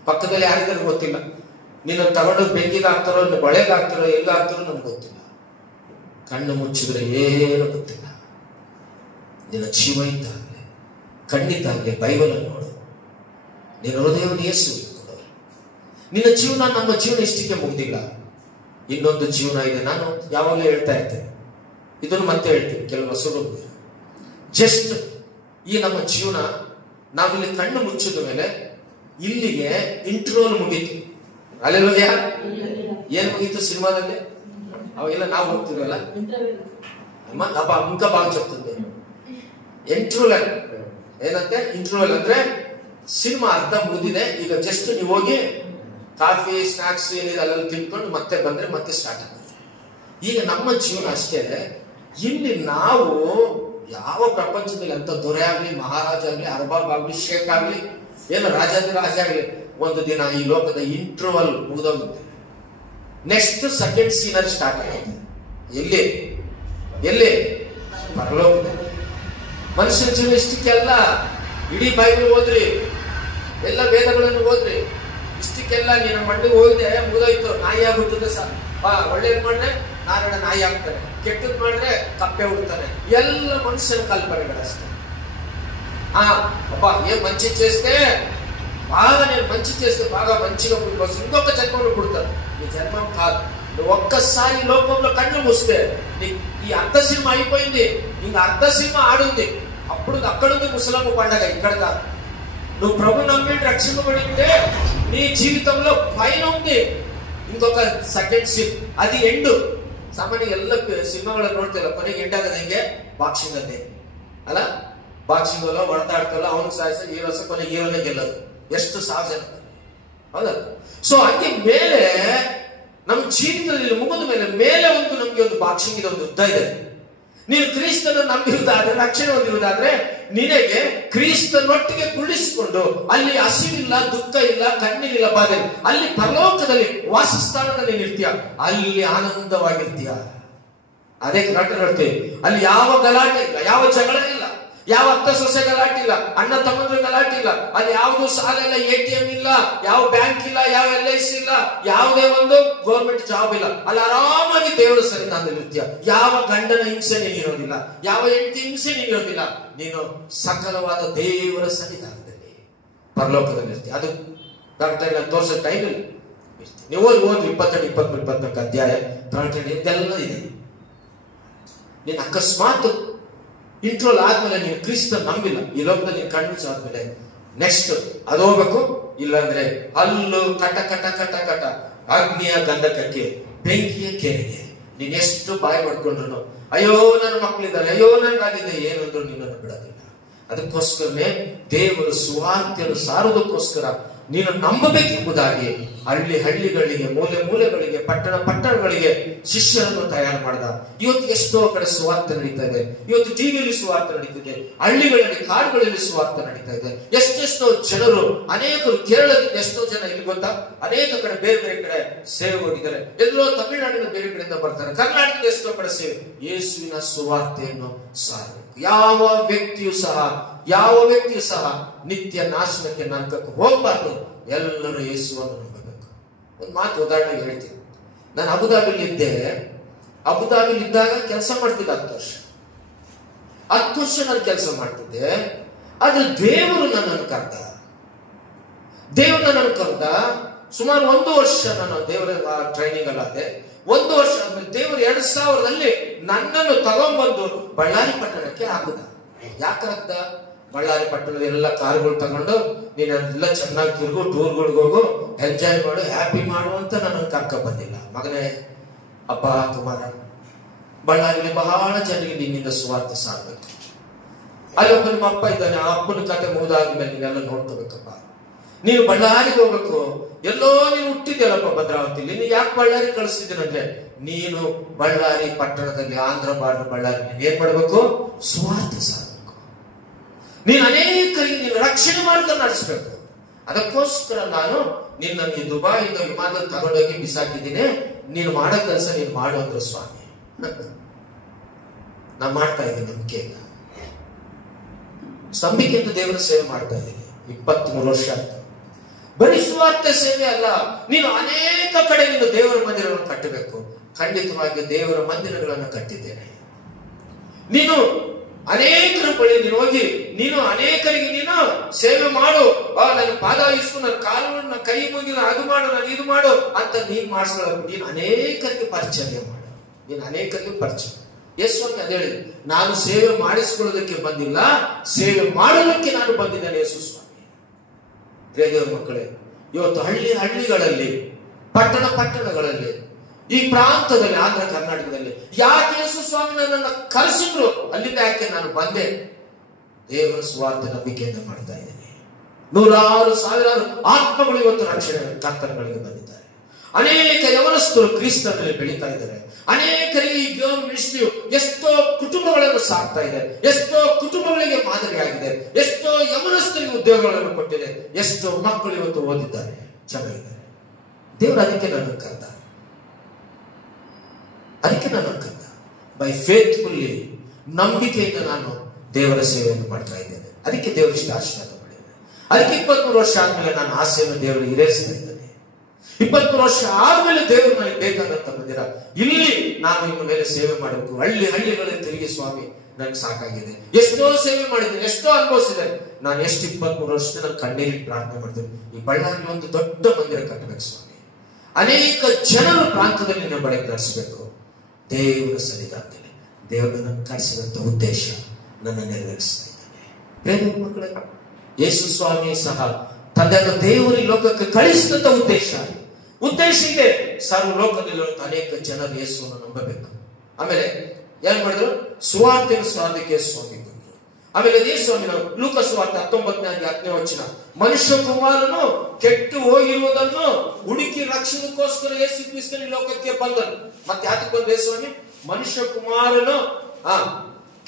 ಪಕ್ಕದಲ್ಲಿ ಯಾರಿಗಾರು ಗೊತ್ತಿಲ್ಲ, ನೀನು ತಗೊಂಡು ಬೆಂಕಿಗೆ ಹಾಕ್ತಾರೋ, ಬಳೆಗೆ ಹಾಕ್ತಾರೋ, ಎಲ್ಲಿ ಹಾಕ್ತಾರೋ ನಮ್ಗೆ ಗೊತ್ತಿಲ್ಲ. ಕಣ್ಣು ಮುಚ್ಚಿದ್ರೆ ಏನು ಗೊತ್ತಿಲ್ಲ. ನಿನ್ನ ಜೀವ ಇದ್ದಾಗಲೇ, ಕಣ್ಣಿದ್ದಾಗಲೇ ಬೈಬಲ್ ನೋಡು, ನಿನ್ನ ಹೃದಯವನ್ನು ಯೇಸು ಕೊಡು. ನಿನ್ನ ಜೀವನ, ನಮ್ಮ ಜೀವನ ಇಷ್ಟಕ್ಕೆ ಮುಗ್ದಿಲ್ಲ, ಇನ್ನೊಂದು ಜೀವನ ಇದೆ. ನಾನು ಯಾವಾಗಲೂ ಹೇಳ್ತಾ ಇರ್ತೇನೆ, ಇದನ್ನು ಮತ್ತೆ ಹೇಳ್ತೀನಿ ಕೆಲವು ಹೊಸರು. ಜಸ್ಟ್ ಈ ನಮ್ಮ ಜೀವನ ನಾವಿಲ್ಲಿ ಕಣ್ಣು ಮುಚ್ಚಿದ ಮೇಲೆ ಇಲ್ಲಿಗೆ ಇಂಟ್ರೋಲ್ ಮುಗೀತು. ಅಲ್ಲೆಲ್ಲೋದ್ಯಾ ಏನ್ ಮುಗೀತು ಸಿನಿಮಾದಲ್ಲಿ? ಅವಾಗೆಲ್ಲ ನಾವು ಹೋಗ್ತಿದ್ವಲ್ಲ, ಮುಖ ಭಾಗ ಚೊತ್ತದೆ. ಇಂಟ್ರೋಲ್ ಏನಂತೆ? ಇಂಟ್ರೋಲ್ ಅಂದ್ರೆ ಸಿನಿಮಾ ಅರ್ಧ ಮುಗಿದಿದೆ, ಈಗ ಜಸ್ಟ್ ನೀವು ಹೋಗಿ ಕಾಫಿ ಸ್ನಾಕ್ಸ್ ಏನಿದೆ ಅಲ್ಲೆಲ್ಲ ತಿನ್ಕೊಂಡು ಮತ್ತೆ ಬಂದ್ರೆ ಮತ್ತೆ ಸ್ಟಾರ್ಟ್ ಆಗುತ್ತೆ. ಈಗ ನಮ್ಮ ಜೀವನ ಅಷ್ಟೇ. ಇಲ್ಲಿ ನಾವು ಯಾವ ಪ್ರಪಂಚದಲ್ಲಿ ಅಂತ ದೊರೆ ಆಗ್ಲಿ, ಮಹಾರಾಜ ಆಗ್ಲಿ, ಅರ್ಬಾಬ್ ಆಗ್ಲಿ, ಶೇಖ್ ಆಗ್ಲಿ, ಏನು ರಾಜ ಆಗ್ಲಿ, ಒಂದು ದಿನ ಈ ಲೋಕದ ಇಂಟರ್ವಲ್ ಮುಗಿದೋಗುತ್ತೆ. ನೆಕ್ಸ್ಟ್ ಸೆಕೆಂಡ್ ಸೀನರಿ ಸ್ಟಾರ್ಟ್ ಆಗುತ್ತೆ. ಎಲ್ಲಿ ಪರಲೋಕದಲ್ಲಿ. ಮನುಷ್ಯನ ಜೀವನ ಇಷ್ಟಕ್ಕೆಲ್ಲ. ಇಡೀ ಬೈಬಲ್ ಓದ್ರಿ, ಎಲ್ಲ ವೇದಗಳನ್ನು ಓದ್ರಿ, ಇಷ್ಟಕ್ಕೆಲ್ಲ ನೀನು ಮಣ್ಣಿಗೆ ಹೋಗಿದೆ ಮುಗಿದೋಯ್ತು. ನಾಯಿ ಆಗ್ಬಿಟ್ಟಿದ್ರೆ ಒಳ್ಳೇದ್ ಮಾಡ್ರೆ ನಾರಾಯಣ ನಾಯಿ ಆಗ್ತಾನೆ, ಕೆಟ್ಟದ್ ಮಾಡಿದ್ರೆ ಕಪ್ಪೆ ಹುಡ್ತಾನೆ. ಎಲ್ಲ ಮನುಷ್ಯನ ಕಲ್ಪನೆಗಳಷ್ಟೇ. అబ్బా ఏం మంచి చేస్తే బాగా నేను మంచి చేస్తే బాగా మంచిగా ఇంకొక జన్మలో పుడతాను. నీ జన్మం కాదు. నువ్వు ఒక్కసారి లోకంలో కళ్ళు మూస్తే ఈ అర్ధ సినిమా అయిపోయింది, ఇంక అర్ధ సినిమా ఆడుంది. అప్పుడు అక్కడుంది ముసలమ్మ పండగ, ఇక్కడ కాదు. నువ్వు ప్రభు నమ్మి రక్షింపబడి ఉంటే నీ జీవితంలో పైన ఉంది ఇంకొక ಸೆಕೆಂಡ್ ಸಿಪ್, ಅದು ಎಂಡು. ಸಾಮಾನ್ಯ ಎಲ್ಲ ಸಿನಿಮಾಗಳನ್ನ ನೋಡ್ತಿಲ್ಲ, ಕೊನೆಗೆ ಎಂಡ್ ಆಗದ ಹೆಂಗೆ? ಬಾಕ್ಸಿಂಗ್ ಅದೇ ಅಲ್ಲ, ಬಾಕ್ಸಿಂಗ್ ಅಲ್ಲ, ಹೊಡೆದಾಡ್ತಲ್ಲ, ಅವನಿಗೆ ಸಾಯಿಸ ಹೀರೋಸ ಕೊನೆಗೆ ಹೀರೋನೇ ಗೆಲ್ಲೋದು. ಎಷ್ಟು ಸಾಹಸ ಹೌದಲ್ಲ? ಸೊ ಹಂಗೆ ಮೇಲೆ ನಮ್ಮ ಜೀವಿತದಲ್ಲಿ ಮುಗಿದ ಮೇಲೆ ಒಂದು ನಮ್ಗೆ ಒಂದು ಬಾಕ್ಸಿಂಗ್ ಇದೆ, ಒಂದು ಯುದ್ಧ ಇದೆ. ನೀನು ಕ್ರಿಸ್ತನ ನಂಬಿರುವುದಾದ್ರೆ, ರಕ್ಷಣೆ ಹೊಂದಿರುವುದಾದ್ರೆ, ನಿನಗೆ ಕ್ರಿಸ್ತನೊಟ್ಟಿಗೆ ಕುಳಿಸಿಕೊಂಡು ಅಲ್ಲಿ ಹಸಿವಿಲ್ಲ, ದುಃಖ ಇಲ್ಲ, ಕಣ್ಣೀರಿಲ್ಲ, ಬಾಧೆ, ಅಲ್ಲಿ ಪರಲೋಕದಲ್ಲಿ ವಾಸಸ್ಥಾನದಲ್ಲಿ ಇರ್ತೀಯ, ಅಲ್ಲಿ ಆನಂದವಾಗಿರ್ತೀಯ. ಅದೇ ಗಲಾಟೆ ನೋಡ್ತೀವಿ, ಅಲ್ಲಿ ಯಾವ ಗಲಾಟೆ ಇಲ್ಲ, ಯಾವ ಜಗಳ ಇಲ್ಲ, ಯಾವ ಅತ್ತ ಸೊಸೆ ಗಲಾಟೆ ಇಲ್ಲ, ಅಣ್ಣ ತಮ್ಮಂದ್ರ ಗಲಾಟೆ ಇಲ್ಲ, ಅಲ್ಲಿ ಯಾವುದು ಸಾಲ ಇಲ್ಲ, ATM ಇಲ್ಲ, ಯಾವ ಬ್ಯಾಂಕ್ ಇಲ್ಲ, ಯಾವ LIC ಇಲ್ಲ, ಯಾವುದೇ ಒಂದು ಗೌರ್ಮೆಂಟ್ ಜಾಬ್ ಇಲ್ಲ. ಅಲ್ಲಿ ಆರಾಮಾಗಿ ದೇವರ ಸನ್ನಿಧಾನದಲ್ಲಿ ಇರ್ತೀಯ. ಯಾವ ಗಂಡನ ಹಿಂಸೆ ನೀನಿರೋದಿಲ್ಲ, ಯಾವ ಹೆಂಡತಿ ಹಿಂಸೆ ನೀನಿರೋದಿಲ್ಲ. ನೀನು ಸಕಲವಾದ ದೇವರ ಸನ್ನಿಧಾನದಲ್ಲಿ ಪರಲೋಕದಲ್ಲಿ ಇರ್ತೀಯ. ಅದು ಡಾಕ್ಟರ್ ನಾನು ತೋರಿಸೋ ಟೈಮ್ ಇಲ್ಲ. ನೀವು ಓದಿ 22, 23, 24 ಅಧ್ಯಾಯ ಇದೆಲ್ಲ ಇದೆ. ನೀನು ಅಕಸ್ಮಾತ್ ಇಂಟ್ರೋಲ್ ಆದ್ಮೇಲೆ ನೀವು ಕ್ರಿಸ್ತ ನಂಬಿಲ್ಲ, ಈ ಲೋಕದಲ್ಲಿ ನೀನು ಕಣ್ಣಿಸ್ ಆದ್ಮೇಲೆ ನೆಕ್ಸ್ಟ್ ಅದು ಹೋಗ್ಬೇಕು. ಇಲ್ಲಾಂದ್ರೆ ಹಲ್ಲು ಕಟ ಕಟ ಕಟ ಕಟ, ಅಗ್ನಿಯ ಗಂಧಕಕ್ಕೆ, ಬೆಂಕಿಯ ಕೆರೆಗೆ. ನೀನ್ ಎಷ್ಟು ಬಾಯಿ ಮಾಡ್ಕೊಂಡ್ರು, ಅಯ್ಯೋ ನನ್ನ ಮಕ್ಕಳಿದ್ದಾರೆ, ಅಯ್ಯೋ ನನ್ಗಾಗಿದೆ, ಏನಂದ್ರು ನಿನ್ನನ್ನು ಬಿಡೋದಿಲ್ಲ. ಅದಕ್ಕೋಸ್ಕರನೇ ದೇವರು ಸುವಾರ್ತೆಯನ್ನು ಸಾರೋದಕ್ಕೋಸ್ಕರ ನೀನು ನಂಬಬೇಕೆಂಬುದಾಗಿ ಹಳ್ಳಿಗಳಿಗೆ, ಮೂಲೆಗಳಿಗೆ, ಪಟ್ಟಣಗಳಿಗೆ ಶಿಷ್ಯರನ್ನು ತಯಾರು ಮಾಡಿದ. ಇವತ್ತು ಎಷ್ಟೋ ಕಡೆ ಸುವಾರ್ತೆ ನಡೀತಾ ಇದೆ. ಇವತ್ತು ಟಿವಿಯಲ್ಲಿ ಸುವಾರ್ತೆ ನಡೀತಿದೆ, ಹಳ್ಳಿಗಳಲ್ಲಿ, ಕಾಡುಗಳಲ್ಲಿ ಸುವಾರ್ತೆ ನಡೀತಾ ಇದೆ. ಎಷ್ಟೆಷ್ಟೋ ಜನರು, ಅನೇಕರು ಕೇರಳದಿಂದ ಎಷ್ಟೋ ಜನ ಇಲ್ಲಿ ಗೊತ್ತಾ, ಅನೇಕ ಕಡೆ ಬೇರೆ ಕಡೆ ಸೇವೆ ಹೋಗಿದ್ದಾರೆ. ಎಲ್ಲೋ ತಮಿಳುನಾಡಿನ ಬೇರೆ ಕಡೆಯಿಂದ ಬರ್ತಾರೆ. ಕರ್ನಾಟಕದ ಎಷ್ಟೋ ಕಡೆ ಸೇವೆ. ಯೇಸುವಿನ ಸುವಾರ್ತೆಯನ್ನು ಸಾರಬೇಕು. ಯಾವ ವ್ಯಕ್ತಿಯು ಸಹ ನಿತ್ಯ ನಾಶನಕ್ಕೆ ನರಕಕ್ಕೆ ಹೋಗಬಾರ್ದು. ಎಲ್ಲರೂ ಯೇಸುವನ್ನು ನಂಬಬೇಕು. ಒಂದು ಮಾತು ಉದಾಹರಣೆಗೆ ಹೇಳ್ತೀನಿ. ನಾನು ಅಬುದಾಬಿಲಿ ಇದ್ದಾಗ ಕೆಲಸ ಮಾಡ್ತಿದ್ದೆ 10 ವರ್ಷ ನಾನು ಕೆಲಸ ಮಾಡ್ತಿದ್ದೆ. ಆದ್ರೆ ದೇವರು ನನ್ನನ್ನು ಕರೆದ. ಸುಮಾರು 1 ವರ್ಷ ನಾನು ದೇವರ ಟ್ರೈನಿಂಗ್ ಅಲ್ಲಾದೆ. 1 ವರ್ಷ ಆದ್ಮೇಲೆ ದೇವರು 2000ರಲ್ಲಿ ನನ್ನನ್ನು ತಗೊಂಡ್ಬಂದು ಬಳ್ಳಾರಿ ಪಟ್ಟಣಕ್ಕೆ ಹಾಕುದ. ಯಾಕೆ ಹಾಕ್ದ? ಬಳ್ಳಾರಿ ಪಟ್ಟಣದ ಎಲ್ಲ ಕಾರುಗಳು ತಗೊಂಡು ನೀನೆಲ್ಲ ಚೆನ್ನಾಗಿ ತಿರುಗು, ಟೂರ್ಗಳಿಗೆ ಹೋಗು, ಎಂಜಾಯ್ ಮಾಡು, ಹ್ಯಾಪಿ ಮಾಡು ಅಂತ ನನ್ನನ್ನು ಕರ್ಕ ಬಂದಿಲ್ಲ. ಮಗನೇ, ಅಪ್ಪ ಕುಮಾರ, ಬಳ್ಳಾರಿಯಲ್ಲಿ ಬಹಳ ಜನರಿಗೆ ನಿನ್ನಿಂದ ಸುವಾರ್ತೆ ಸಾರಬೇಕು. ಅಲ್ಲಿ ಒಬ್ಬ ನಿಮ್ಮ ಅಪ್ಪ ಇದ್ದಾನೆ. ಆ ಅಪ್ಪನ ಕತೆ ಮುಗಿದಾದ್ಮೇಲೆ ನೀನೆಲ್ಲ ನೋಡ್ಕೋಬೇಕಪ್ಪ. ನೀನು ಬಳ್ಳಾರಿಗೆ ಹೋಗ್ಬೇಕು. ಎಲ್ಲೋ ನೀನು ಹುಟ್ಟಿದ್ಯಲ್ಲಪ್ಪ ಭದ್ರಾವತಿಲಿ, ನೀನು ಯಾಕೆ ಬಳ್ಳಾರಿ ಕಳಿಸ್ತಿದ್ದೀನಂದ್ರೆ, ನೀನು ಬಳ್ಳಾರಿ ಪಟ್ಟಣದಲ್ಲಿ, ಆಂಧ್ರ ಬಾರ್ಡರ್ ಬಳ್ಳಾರಿ, ನೀನು ಏನ್ ಮಾಡ್ಬೇಕು? ಸುವಾರ್ತೆ ಸಾರಬೇಕು. ನೀನು ಅನೇಕರಿಗೆ ನೀನು ರಕ್ಷಣೆ ಮಾಡ್ಕೊಂಡು ನಡೆಸ್ಬೇಕು. ಅದಕ್ಕೋಸ್ಕರ ನಾನು ನಿನ್ನನ್ನು ದುಬಾಯಿಂದ ವಿಮಾನದಲ್ಲಿ ತಗೊಂಡೋಗಿ ಬಿಸಾಕಿದ್ದೀನಿ. ನೀನು ಮಾಡೋ ಕೆಲಸ ನೀನು ಮಾಡು ಅಂದ್ರು ಸ್ವಾಮಿ. ನಾನು ಮಾಡ್ತಾ ಇದ್ದೀನಿ. ನಂಬಿಕೆಯಿಂದ ದೇವರ ಸೇವೆ ಮಾಡ್ತಾ ಇದ್ದೀನಿ. 23 ವರ್ಷ ಆಯ್ತು. ಬರೀ ಸುವಾರ್ತೆ ಸೇವೆ ಅಲ್ಲ, ನೀನು ಅನೇಕ ಕಡೆ ನೀನು ದೇವರ ಮಂದಿರಗಳನ್ನು ಕಟ್ಟಬೇಕು. ಖಂಡಿತವಾಗಿ ದೇವರ ಮಂದಿರಗಳನ್ನು ಕಟ್ಟಿದ್ದೇನೆ. ನೀನು ಅನೇಕರ ಬಳಿ ನೀನು ಹೋಗಿ ನೀನು ಅನೇಕರಿಗೆ ನೀನು ಸೇವೆ ಮಾಡು. ನನ್ನ ಪಾದ ಇಸ್ಕು, ನನ್ನ ಕಾಲು, ನನ್ನ ಕೈ ಮುಗಿಲ, ಅದು ಮಾಡು, ನಾನು ಇದು ಮಾಡು ಅಂತ ನೀನ್ ಮಾಡಿಸ್ಕೊಳ್ಳೋದು. ನೀನು ಅನೇಕರಿಗೆ ಪರಿಚಯ ಮಾಡು. ಯೇಸುವಾಗಿ ಅದೇ ಹೇಳಿ, ನಾನು ಸೇವೆ ಮಾಡಿಸ್ಕೊಳ್ಳೋದಕ್ಕೆ ಬಂದಿಲ್ಲ, ಸೇವೆ ಮಾಡೋದಕ್ಕೆ ನಾನು ಬಂದಿದ್ದೇನೆ ಯೇಸು ಸ್ವಾಮಿ. ದೇವರ ಮಕ್ಕಳೇ, ಇವತ್ತು ಹಳ್ಳಿಗಳಲ್ಲಿ, ಪಟ್ಟಣಗಳಲ್ಲಿ, ಈ ಪ್ರಾಂತದಲ್ಲಿ, ಆಂಧ್ರ ಕರ್ನಾಟಕದಲ್ಲಿ ಯಾಕೆ ಯೇಸು ಸ್ವಾಮಿ ನನ್ನನ್ನು ಕರೆಸಿದ್ರು, ಅಲ್ಲಿಂದ ಯಾಕೆ ನಾನು ಬಂದೆ? ದೇವರ ಸುವಾರ್ತೆ ನಂಬಿಕೆಯಿಂದ ಮಾಡ್ತಾ ಇದ್ದೇನೆ. 100,000 ಆತ್ಮಗಳು ಇವತ್ತು ರಕ್ಷಣೆ ಕರ್ತನಗಳಿಗೆ ಬಂದಿದ್ದಾರೆ. ಅನೇಕ ಯವನಸ್ಥರು ಕ್ರಿಸ್ತನಲ್ಲಿ ಬೆಳೀತಾ ಇದ್ದಾರೆ. ಅನೇಕರಿಗೆ ಈ ಗವರ್ಮೆಂಟ್ ಮಿನಿಸ್ಟ್ರಿಯು ಎಷ್ಟೋ ಕುಟುಂಬಗಳನ್ನು ಸಾಕ್ತಾ ಇದೆ, ಎಷ್ಟೋ ಕುಟುಂಬಗಳಿಗೆ ಮಾದರಿಯಾಗಿದೆ, ಎಷ್ಟೋ ಯವನಸ್ಥರಿಗೆ ಉದ್ಯೋಗಗಳನ್ನು ಕೊಟ್ಟಿದೆ, ಎಷ್ಟೋ ಮಕ್ಕಳು ಇವತ್ತು ಓದಿದ್ದಾರೆ, ಚೆನ್ನಾಗಿದ್ದಾರೆ. ದೇವರು ಅದಕ್ಕೆ ನನ್ನ ಕರೆದ. ಬೈ ಫೇತ್ಫುಲ್ಲಿ, ನಂಬಿಕೆಯಿಂದ ನಾನು ದೇವರ ಸೇವೆಯನ್ನು ಮಾಡ್ತಾ ಇದ್ದೇನೆ. ಅದಕ್ಕೆ ದೇವರು ಇಷ್ಟ ಆಶೀರ್ವಾದ ಮಾಡಿದ್ದೇನೆ. ಅದಕ್ಕೆ 23 ವರ್ಷ ಆದ್ಮೇಲೆ ನಾನು ಆಸೆಯನ್ನು ದೇವರಿಗೆ ಈಡೇರಿಸ್ತಾ ಇದ್ದೇನೆ. 23 ವರ್ಷ ಆದ್ಮೇಲೆ ದೇವರು ನನಗೆ ಬೇಕಾದಂತ ಮಂದಿರ, ಇಲ್ಲಿ ನಾನು ಇನ್ನು ಮೇಲೆ ಸೇವೆ ಮಾಡಬೇಕು. ಹಳ್ಳಿಗಳಲ್ಲಿ ತಿರುಗಿ ಸ್ವಾಮಿ ನನ್ಗೆ ಸಾಕಾಗಿದೆ. ಎಷ್ಟೋ ಸೇವೆ ಮಾಡಿದ್ದೇನೆ, ಎಷ್ಟೋ ಅನುಭವಿಸಿದ್ದೇನೆ. ನಾನು ಎಷ್ಟು 23 ವರ್ಷ ನಾನು ಕಣ್ಣೀರಿಗೆ ಪ್ರಾರ್ಥನೆ ಮಾಡ್ತೇನೆ, ಈ ಬಳ್ಳಾರಿ ಒಂದು ದೊಡ್ಡ ಮಂದಿರ ಕಟ್ಟಬೇಕು ಸ್ವಾಮಿ. ಅನೇಕ ಜನರು ಪ್ರಾಂತದಲ್ಲಿ ನನ್ನ ಬಳಿ ಕಳಿಸಬೇಕು. ದೇವರ ಸನ್ನಿಧಾನದಲ್ಲಿ ದೇವರು ನನ್ನ ಕಳಿಸಿದಂತ ಉದ್ದೇಶ ನನ್ನ ನೆರವೇರಿಸ್ತಾ ಇದ್ದಾನೆ. ಪ್ರೇಮ ಮಕ್ಕಳೇ, ಯೇಸು ಸ್ವಾಮಿ ಸಹ ತಂದೆಯನ್ನು ದೇವರು ಈ ಲೋಕಕ್ಕೆ ಕಳಿಸಿದಂತ ಉದ್ದೇಶ ಇದೆ. ಸರ್ವ ಲೋಕದಲ್ಲಿರುವಂತ ಅನೇಕ ಜನರು ಯೇಸುವನ್ನು ನಂಬಬೇಕು. ಆಮೇಲೆ ಏನ್ ಮಾಡಿದ್ರು? ಸುವಾರ್ತೆಯನ್ನು ಸಾರಲಿಕ್ಕೆ ಸ್ವಾಮಿ ಬಂದರು. ಆಮೇಲೆ ಯೇಸು ಸ್ವಾಮಿನ ಲೂಕ ಸುವಾರ್ತೆ 19:10 ಮನುಷ್ಯ ಕುಮಾರನು ಕೆಟ್ಟು ಹೋಗಿರುವುದನ್ನು ಹುಡುಕಿ ರಕ್ಷಣಕ್ಕೋಸ್ಕರ ಯೇಸು ಕ್ರಿಸ್ತನ ಲೋಕಕ್ಕೆ ಬಂದನು. ಮತ್ತೆ ಯಾತಕ್ಕೆ ಬಂದ ಯೇಸು ಸ್ವಾಮಿ? ಮನುಷ್ಯ ಕುಮಾರನು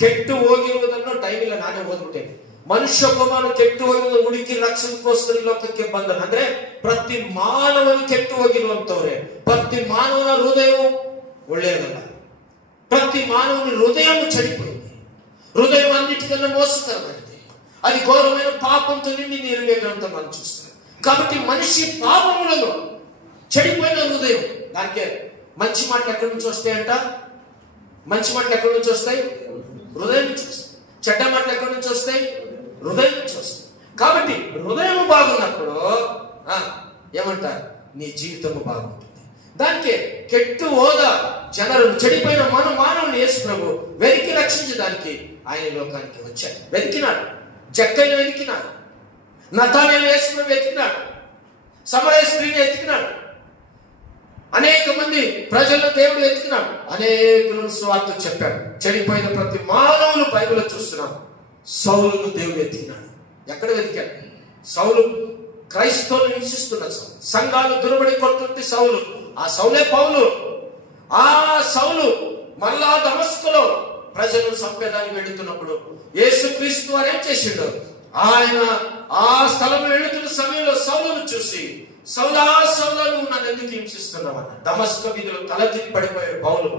ಕೆಟ್ಟು ಹೋಗಿರುವುದನ್ನು, ಟೈಮ್ ಇಲ್ಲ ನಾನೇ ಓದ್ಬಿಟ್ಟೇನೆ. ಮನುಷ್ಯ ಕುಮಾರನು ಕೆಟ್ಟು ಹೋಗಿರುವುದು ಹುಡುಕಿ ರಕ್ಷಣಕ್ಕೋಸ್ಕರ ಲೋಕಕ್ಕೆ ಬಂದನು. ಅಂದ್ರೆ ಪ್ರತಿ ಮಾನವನು ಕೆಟ್ಟು ಹೋಗಿರುವಂತವ್ರೆ. ಪ್ರತಿ ಮಾನವನ ಹೃದಯವು ಒಳ್ಳೆಯದಲ್ಲ. ಪ್ರತಿ ಮಾನವನ ಹೃದಯವು చెడిపోయింది. హృదయం అన్నిటికన్నా మోసకరమైనది. అది ఘోరమైన పాపంతో నిండి నిర్వేదంతో మనం చూస్తాం. కాబట్టి మనిషి పాపములలో చెడిపోయిన హృదయం, దానికే మంచి మాటలు ఎక్కడి నుంచి వస్తాయంట? మంచి మాటలు ఎక్కడి నుంచి వస్తాయి? హృదయం నుంచి వస్తాయి. చెడ్డ మాటలు ఎక్కడి నుంచి వస్తాయి? హృదయం నుంచి వస్తాయి. కాబట్టి హృదయం బాగున్నప్పుడు ఏమంటారు? నీ జీవితము బాగుంటుంది. దానికి కెట్టు హోదా ಜನರು చెడిపోయిన మానవుని యేసు ప్రభు వెతికి రక్షించడానికి ఆయన లోకానికి వచ్చాడు. వెతికినాడు, జక్కయ్యను వెతికినాడు, నతానేలు యేసు ప్రభు వెతికినాడు, సమరయ స్త్రీని వెతికినాడు, అనేక మంది ప్రజలను దేవుడు వెతికినాడు, అనేకులను సువార్త చెప్పాడు. చెడిపోయిన ప్రతి మానవులు బైబిల్లో చూస్తున్నాం. సౌలును దేవుడు వెతికినాడు. ఎక్కడ వెతికాడు? సౌలు క్రైస్తవులు హింసిస్తున్న సౌలు, సంఘాలు దురబడి కొడుతుంటే సౌలు, ఆ సౌలే పౌలు. ఆ సౌలు మళ్ళా దమస్కులో ప్రజలను చంపేదానికి వెళుతున్నప్పుడు యేసుక్రీస్తు వారు ఏం చేసిండు? ఆయన ఆ స్థలంలో వెళుతున్న సమయంలో సౌలును చూసి, సౌలా సౌలా నువ్వు నన్ను ఎందుకు హింసిస్తున్నావన్న. దమస్కు వీధిలో తల తిరిగి పడిపోయాడు పౌలు.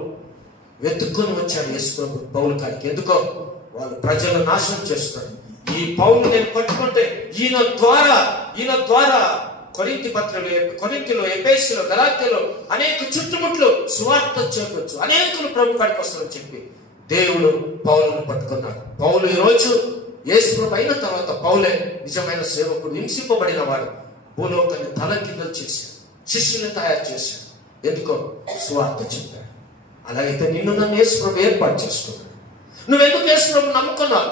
వెతుక్కుని వచ్చాడు యేసు ప్రభు పౌలు కాడికి. ఎందుకో వాళ్ళు ప్రజలను నాశనం చేస్తారు. ఈ పౌలు నేను పట్టుకుంటే ఈయన ద్వారా కొరింథీలో, ఎఫెసులో, గలాత్యలో అనేక చుట్టుముట్లు సువార్త చేయవచ్చు, అనేకులు ప్రభు కాడికి వస్తారని చెప్పి దేవుడు పౌలును పట్టుకున్నాడు. పౌలు ఈ రోజు యేసు ప్రభు అయిన తర్వాత పౌలే నిజమైన సేవకుడు. హింసింపబడిన వాడు భూలోకాన్ని తల కింద చేశాడు, శిష్యుని తయారు చేశాడు. ఎందుకో సువార్త చెప్పాడు. అలాగైతే నిన్ను నన్ను యేసు ప్రభు ఏర్పాటు చేసుకున్నాడు. నువ్వెందుకు యేసు ప్రభు నమ్ముకున్నావు?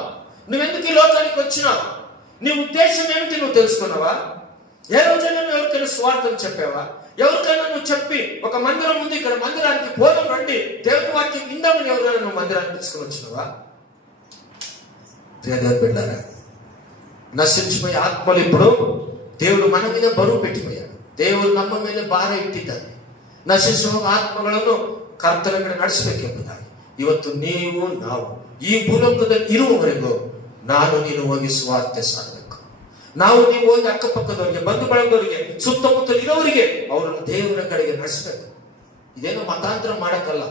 నువ్వెందుకు ఈ లోకానికి వచ్చినావు? నీ ఉద్దేశం ఏమిటి నువ్వు తెలుసుకున్నావా? ఏ రోజైనా నువ్వు ఎవరికైనా స్వార్థం చెప్పావా? ఎవరికైనా నువ్వు చెప్పి ఒక మందిరం ఉంది, ఇక్కడ మందిరానికి పోదాం రండి, దేవుని వాక్యం విందామని ఎవరైనా నువ్వు మందిరానికి తీసుకుని వచ్చినావా? బిడ్డారా, నశించిపోయే ఆత్మలు ఇప్పుడు దేవుడు మన మీద బరువు పెట్టిపోయాడు. దేవుడు ನಮ್ಮ ಮೇಲೆ ಭಾರ ಇಟ್ಟಿದ್ದಾನೆ. ನಶಿಸುವ ಆತ್ಮಗಳನ್ನು ಕರ್ತನ ಕಡೆ ನಡೆಸಬೇಕೆಂಬುದಾಗಿ ಇವತ್ತು ನೀವು ನಾವು ಈ ಭೂಲೋಕದಲ್ಲಿ ಇರುವವರೆಗೂ ನಾನು ನೀನು ಹೋಗಿ ಸುವಾರ್ತೆ ಸಾರಬೇಕು. ನಾವು ನೀವು ಹೋಗಿ ಅಕ್ಕಪಕ್ಕದವರಿಗೆ, ಬಂಧು ಬಳಗದವರಿಗೆ, ಸುತ್ತಮುತ್ತಲು ಇರೋವರಿಗೆ ಅವರನ್ನು ದೇವರ ಕಡೆಗೆ ನಡೆಸಬೇಕು. ಇದೇನೋ ಮತಾಂತರ ಮಾಡಕ್ಕಲ್ಲ,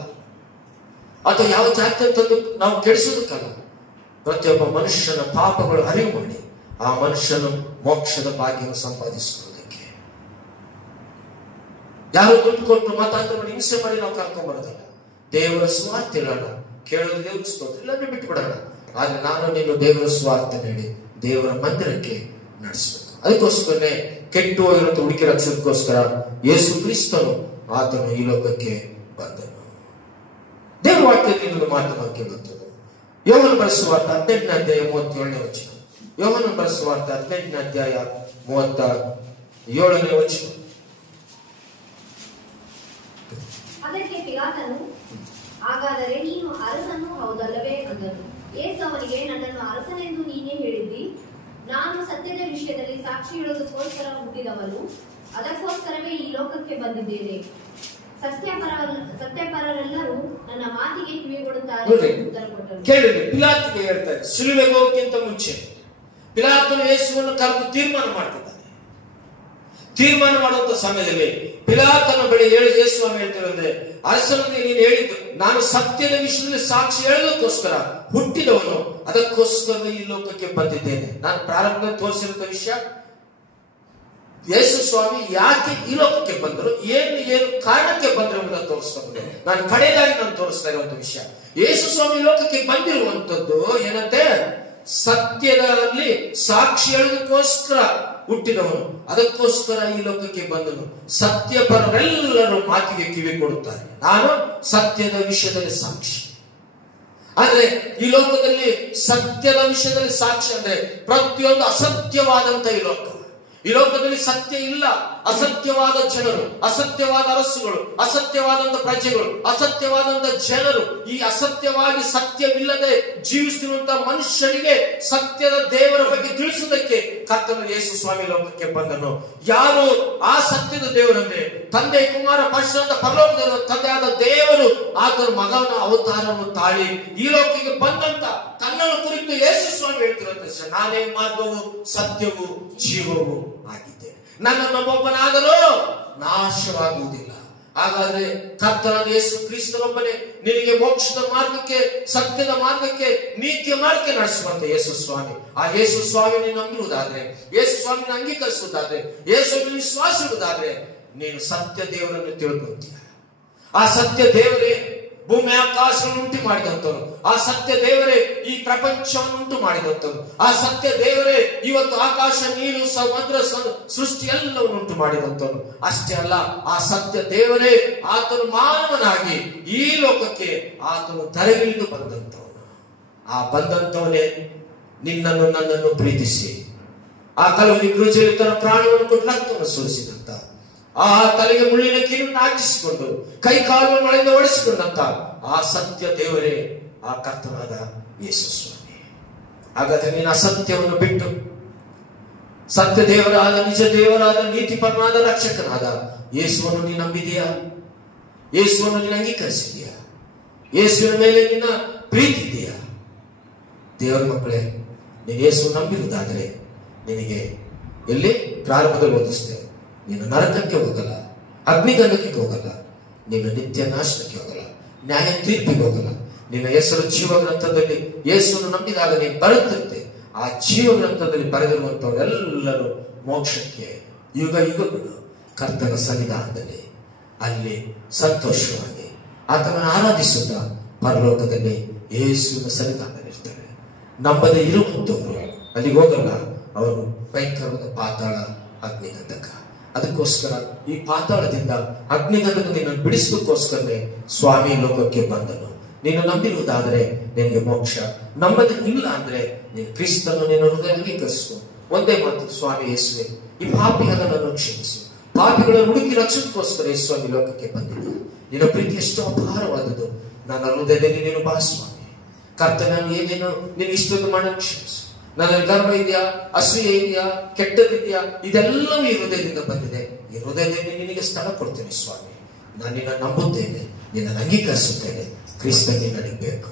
ಅಥವಾ ಯಾವ ಜಾತಿ ತಂದು ನಾವು ಕೆಡಿಸೋದಕ್ಕಲ್ಲ. ಪ್ರತಿಯೊಬ್ಬ ಮನುಷ್ಯನ ಪಾಪಗಳು ಅರಿವು ಮಾಡಿ ಆ ಮನುಷ್ಯನು ಮೋಕ್ಷದ ಭಾಗ್ಯವನ್ನು ಸಂಪಾದಿಸಿಕೊಳ್ಳೋದಕ್ಕೆ. ಯಾರು ದುಡ್ಡು ಕೊಟ್ಟು ಮತಾಂತರ ಮಾಡಿ ಹಿಂಸೆ ಮಾಡಿ ನಾವು ಕರ್ಕೊಂಡ್ ಬರೋದಲ್ಲ. ದೇವರ ಸ್ವಾರ್ಥ ಹೇಳೋಣ, ಕೇಳೋದು ದೇವ್ರ ಸ್ತೋತ್ರ, ಇಲ್ಲಾಂದ್ರೆ ಬಿಟ್ಟು ಬಿಡೋಣ. ಆದ್ರೆ ನಾನು ನೀನು ದೇವರ ಸ್ವಾರ್ಥ ನೀಡಿ ದೇವರ ಮಂದಿರಕ್ಕೆ ನಡೆಸಬೇಕು. ಅದಕ್ಕೋಸ್ಕರನೇ ಕೆಟ್ಟು ಹೋಗಿರೋ ಹುಡುಕಿ ರಕ್ಷಣಕ್ಕೋಸ್ಕರ ಯೇಸು ಕ್ರಿಸ್ತನು ಆತನು ಈ ಲೋಕಕ್ಕೆ ಬಂದನು. ದೇವರ ವಾಕ್ಯದಲ್ಲಿ ಮಾತನ್ನು ಕೇಳುತ್ತದೆ. ಯೋಹನ ಬರೆಸುವಾರ್ಥ 18ನೇ ಅಧ್ಯಾಯ 37ನೇ ವಚನ. ಯೋಹನ ಬರೆಸುವಾರ್ಥ 18ನೇ ಅಧ್ಯಾಯ 37ನೇ ವಚನ. ಅದಕ್ಕೆ ಪಿಲಾತನು, ಹಾಗಾದರೆ ನೀನು ಅರಸನು ಹೌದಲ್ಲವೇ ಅಂದನು. ಯೇಸು ಅವನಿಗೆ, ನನ್ನನ್ನು ಅರಸನೆಂದು ನೀನೇ ಹೇಳಿದ್ದಿ. ನಾನು ಸತ್ಯದ ವಿಷಯದಲ್ಲಿ ಸಾಕ್ಷಿ ಹೇಳುವುದಕ್ಕೋಸ್ಕರ ಹುಟ್ಟಿದವನು, ಅದಕ್ಕೋಸ್ಕರವೇ ಈ ಲೋಕಕ್ಕೆ ಬಂದಿದ್ದೇನೆ. ಸತ್ಯಪರರೆಲ್ಲರೂ ನನ್ನ ಮಾತಿಗೆ ಕಿವಿಗೊಡುತ್ತಾರೆ ಎಂದು ಉತ್ತರ ಕೊಟ್ಟನು. ಕೇಳಿ, ಪಿಲಾತನಿಗೆ ಹೇಳ್ತಾರೆ, ಶಿಲುಬೆಗೆ ಹೋಗೋಕ್ಕಿಂತ ಮುಂಚೆ ಪಿಲಾತನು ಯೇಸುವನ್ನು ಕರೆದು ತೀರ್ಮಾನ ಮಾಡ್ತಿದ್ದಾನೆ. ತೀರ್ಮಾನ ಮಾಡುವಂತ ಸಮಯದಲ್ಲಿ ಪಿಲಾತನ ಬಳಿ ಯೇಸು ಹೇಳ್ತಿರೋದ್ರೆ, ಅರಸನಿಗೆ ನೀನು ಹೇಳಿದ್ದು ನಾನು ಸತ್ಯದ ವಿಷಯದಲ್ಲಿ ಸಾಕ್ಷಿ ಹೇಳೋದಕ್ಕೋಸ್ಕರ ಹುಟ್ಟಿದವನು, ಅದಕ್ಕೋಸ್ಕರ ಈ ಲೋಕಕ್ಕೆ ಬಂದಿದ್ದೇನೆ. ನಾನು ಪ್ರಾರಂಭದಲ್ಲಿ ತೋರಿಸಿರುವಂತ ವಿಷಯ, ಯೇಸು ಸ್ವಾಮಿ ಯಾಕೆ ಈ ಲೋಕಕ್ಕೆ ಬಂದರು, ಏನು ಕಾರಣಕ್ಕೆ ಬಂದರು ಎಂಬುದನ್ನು ತೋರಿಸ್ತಾ ಬಂದರು. ನಾನು ಕಡೆಯದಾಗಿ ನಾನು ತೋರಿಸ್ತಾ ಇರುವಂತ ವಿಷಯ, ಯೇಸು ಸ್ವಾಮಿ ಲೋಕಕ್ಕೆ ಬಂದಿರುವಂತದ್ದು ಏನಂತೆ, ಸತ್ಯದಲ್ಲಿ ಸಾಕ್ಷಿ ಹೇಳೋದಕ್ಕೋಸ್ಕರ ಹುಟ್ಟಿದವನು, ಅದಕ್ಕೋಸ್ಕರ ಈ ಲೋಕಕ್ಕೆ ಬಂದನು. ಸತ್ಯಪರರೆಲ್ಲರೂ ಮಾತಿಗೆ ಕಿವಿ ಕೊಡುತ್ತಾರೆ. ನಾನು ಸತ್ಯದ ವಿಷಯದಲ್ಲಿ ಸಾಕ್ಷಿ. ಅಂದ್ರೆ ಈ ಲೋಕದಲ್ಲಿ ಸತ್ಯದ ವಿಷಯದಲ್ಲಿ ಸಾಕ್ಷಿ ಅಂದ್ರೆ ಪ್ರತಿಯೊಂದು ಅಸತ್ಯವಾದಂತ ಈ ಲೋಕದಲ್ಲಿ ಸತ್ಯ ಇಲ್ಲ. ಅಸತ್ಯವಾದ ಜನರು, ಅಸತ್ಯವಾದ ಅರಸುಗಳು, ಅಸತ್ಯವಾದಂತ ಪ್ರಜೆಗಳು, ಅಸತ್ಯವಾದಂತ ಜನರು, ಈ ಅಸತ್ಯವಾಗಿ ಸತ್ಯವಿಲ್ಲದೆ ಜೀವಿಸುತ್ತಿರುವಂತಹ ಮನುಷ್ಯನಿಗೆ ಸತ್ಯದ ದೇವರ ಬಗ್ಗೆ ತಿಳಿಸುವುದಕ್ಕೆ ಕರ್ತನ ಯೇಸು ಸ್ವಾಮಿ ಲೋಕಕ್ಕೆ ಬಂದನು. ಯಾರು ಆ ಸತ್ಯದ ದೇವರಂದ್ರೆ ತಂದೆ, ಕುಮಾರ, ಪರಿಶುದ್ಧ ಪರಲೋಕದ ತಂದೆಯಾದ ದೇವರು ಆತನ ಮಗನ ಅವತಾರವನ್ನು ತಾಳಿ ಈ ಲೋಕಕ್ಕೆ ಬಂದಂತ ತನ್ನನ್ನು ಕುರಿತು ಯೇಸು ಸ್ವಾಮಿ ಹೇಳ್ತಿರುವಂತ, ನಾನೇ ಮಾರ್ಗವು ಸತ್ಯವು ಜೀವವು ಆಗಿದ್ದೇನೆ, ನನ್ನನ್ನು ಒಬ್ಬನಾಗಲು ನಾಶವಾಗುವುದಿಲ್ಲ. ಹಾಗಾದ್ರೆ ಕರ್ತನಾದ ಯೇಸು ಕ್ರಿಸ್ತನೊಬ್ಬನೇ ನಿನಗೆ ಮೋಕ್ಷದ ಮಾರ್ಗಕ್ಕೆ, ಸತ್ಯದ ಮಾರ್ಗಕ್ಕೆ, ನೀತಿಯ ಮಾರ್ಗಕ್ಕೆ ನಡೆಸುವಂತ ಯೇಸು ಸ್ವಾಮಿ. ಆ ಯೇಸು ಸ್ವಾಮಿನ ನಂಬುವುದಾದ್ರೆ, ಯೇಸು ಸ್ವಾಮಿನ ಅಂಗೀಕರಿಸುವುದಾದ್ರೆ, ಯೇಸುವಿನ ವಿಶ್ವಾಸುವುದಾದ್ರೆ ನೀನು ಸತ್ಯ ದೇವರನ್ನು ತಿಳ್ಕೊಂತೀಯ. ಆ ಸತ್ಯ ದೇವರೇ ಭೂಮಿ ಆಕಾಶವನ್ನು ಉಂಟು ಮಾಡಿದಂತವನು, ಆ ಸತ್ಯ ದೇವರೇ ಈ ಪ್ರಪಂಚವನ್ನು ಉಂಟು ಮಾಡಿದಂತವನು, ಆ ಸತ್ಯ ದೇವರೇ ಇವತ್ತು ಆಕಾಶ, ನೀರು, ಸಮುದ್ರ, ಸೃಷ್ಟಿ ಎಲ್ಲವನ್ನು ಉಂಟು ಮಾಡಿದಂತವನು. ಅಷ್ಟೇ ಅಲ್ಲ, ಆ ಸತ್ಯ ದೇವರೇ ಆತನು ಮಾನವನಾಗಿ ಈ ಲೋಕಕ್ಕೆ ಆತನು ತಲೆಗಿಳಿದು ಬಂದಂತವನು. ಆ ಬಂದಂತವನೇ ನಿನ್ನನ್ನು ನನ್ನನ್ನು ಪ್ರೀತಿಸಿ ಆ ಕಲವರಿ ಕ್ರೂಜಲ್ಲಿ ತನ್ನ ಪ್ರಾಣವನ್ನು ಕೊಟ್ಟು ರಕ್ತವನ್ನು ಸುರಿಸಿದಂತ, ಆ ತಲೆಗೆ ಮುಳ್ಳಿನ ಕಿರೀಟವನ್ನು ಹಾಕಿಸಿಕೊಂಡು ಕೈ ಕಾಲು ಮಳೆಯಿಂದ ಓಡಿಸಿಕೊಂಡಂತ ಆ ಸತ್ಯ ದೇವರೇ ಆ ಕರ್ತನಾದ ಯೇಸು ಸ್ವಾಮಿ. ಹಾಗಾದ್ರೆ ನೀನು ಅಸತ್ಯವನ್ನು ಬಿಟ್ಟು ಸತ್ಯ ದೇವರಾದ, ನಿಜ ದೇವರಾದ, ನೀತಿಪರನಾದ ರಕ್ಷಕನಾದ ಯೇಸುವನ್ನು ನೀನು ನಂಬಿದೀಯಾ? ಯೇಸುವನ್ನು ನೀನು ಅಂಗೀಕರಿಸಿದೀಯಾ? ಯೇಸುವಿನ ಮೇಲೆ ನಿನ್ನ ಪ್ರೀತಿ ಇದೆಯಾ? ದೇವರ ಮಕ್ಕಳೇ, ನೀನು ಯೇಸು ನಂಬಿರುವುದಾದರೆ ನಿನಗೆ ಎಲ್ಲಿ ಪ್ರಾರಂಭದಲ್ಲಿ ಓದಿಸ್ತೇವೆ, ನೀನು ನರಕಕ್ಕೆ ಹೋಗಲ್ಲ, ಅಗ್ನಿಗಂಧಕ್ಕೆ ಹೋಗಲ್ಲ, ನೀನು ನಿತ್ಯ ನಾಶನಕ್ಕೆ ಹೋಗಲ್ಲ, ನ್ಯಾಯ ತೀರ್ಪಿಗೆ ಹೋಗಲ್ಲ. ನಿನ್ನ ಹೆಸರು ಜೀವ ಗ್ರಂಥದಲ್ಲಿ ಯೇಸುವನ್ನು ನಂಬಿದಾಗ ನೀನು ಬರುತ್ತಂತೆ. ಆ ಜೀವ ಗ್ರಂಥದಲ್ಲಿ ಬರೆದಿರುವಂತವರೆಲ್ಲರೂ ಮೋಕ್ಷಕ್ಕೆ ಯುಗ ಯುಗಗಳು ಕರ್ತನ ಸನ್ನಿಧಾನದಲ್ಲಿ ಅಲ್ಲಿ ಸಂತೋಷವಾಗಿ ಆತನನ್ನು ಆರಾಧಿಸುತ್ತಾ ಪರಲೋಕದಲ್ಲಿ ಯೇಸುವಿನ ಸನ್ನಿಧಾನದಲ್ಲಿ ಇರ್ತಾರೆ. ನಂಬದೇ ಇರುವಂತವರು ಅಲ್ಲಿಗೆ ಹೋಗಲ್ಲ, ಅವರು ಭಯಂಕರವಾದ ಪಾತಾಳ ಅಗ್ನಿಗಂಧಕ. ಅದಕ್ಕೋಸ್ಕರ ಈ ಪಾತಾಳದಿಂದ ಅಗ್ನಿಗಂಧಕ ನಿನ್ನನ್ನು ಬಿಡಿಸೋದಕ್ಕೋಸ್ಕರನೇ ಸ್ವಾಮಿ ಲೋಕಕ್ಕೆ ಬಂದನು. ನೀನು ನಂಬಿರುವುದಾದರೆ ನಿನಗೆ ಮೋಕ್ಷ, ನಂಬದೆ ಇಲ್ಲ ಅಂದ್ರೆ ನೀನು ಕ್ರಿಸ್ತನು ನಿನ್ನ ಹೃದಯ ಅಂಗೀಕರಿಸು. ಒಂದೇ ಮಾತು, ಸ್ವಾಮಿ ಯೇಸುವೆ, ಈ ಪಾಪಿಗಳ ನನ್ನನ್ನು ಕ್ಷಮಿಸು. ಪಾಪಿಗಳನ್ನು ಹುಡುಕಿ ರಕ್ಷಣೆಗೋಸ್ಕರ ಸ್ವಾಮಿ ಲೋಕಕ್ಕೆ ಬಂದಿದ್ದೆ. ನಿನ್ನ ಪ್ರೀತಿ ಎಷ್ಟು ಅಪಾರವಾದದ್ದು. ನನ್ನ ಹೃದಯದಲ್ಲಿ ನೀನು ಬಾ ಸ್ವಾಮಿ. ಕರ್ತ, ನಾನು ಏನೇನು ನೀನು ಇಷ್ಟೊಂದು ಮಾಡಲು ಕ್ಷಮಿಸು. ನನ್ನ ಗರ್ವ ಇದೆಯಾ, ಅಸೂಯೆ ಇದೆಯಾ, ಕೆಟ್ಟದಿದೆಯಾ, ಇದೆಲ್ಲವೂ ಈ ಹೃದಯದಿಂದ ಬಂದಿದೆ. ಈ ಹೃದಯದಲ್ಲಿ ನಿನಗೆ ಸ್ಥಳ ಕೊಡ್ತೇನೆ ಸ್ವಾಮಿ. ನಾನು ನಿನ್ನ ನಂಬುತ್ತೇನೆ, ನಿನ್ನ ಅಂಗೀಕರಿಸುತ್ತೇನೆ. ಕ್ರಿಸ್ತ ನನಗೆ ಬೇಕು.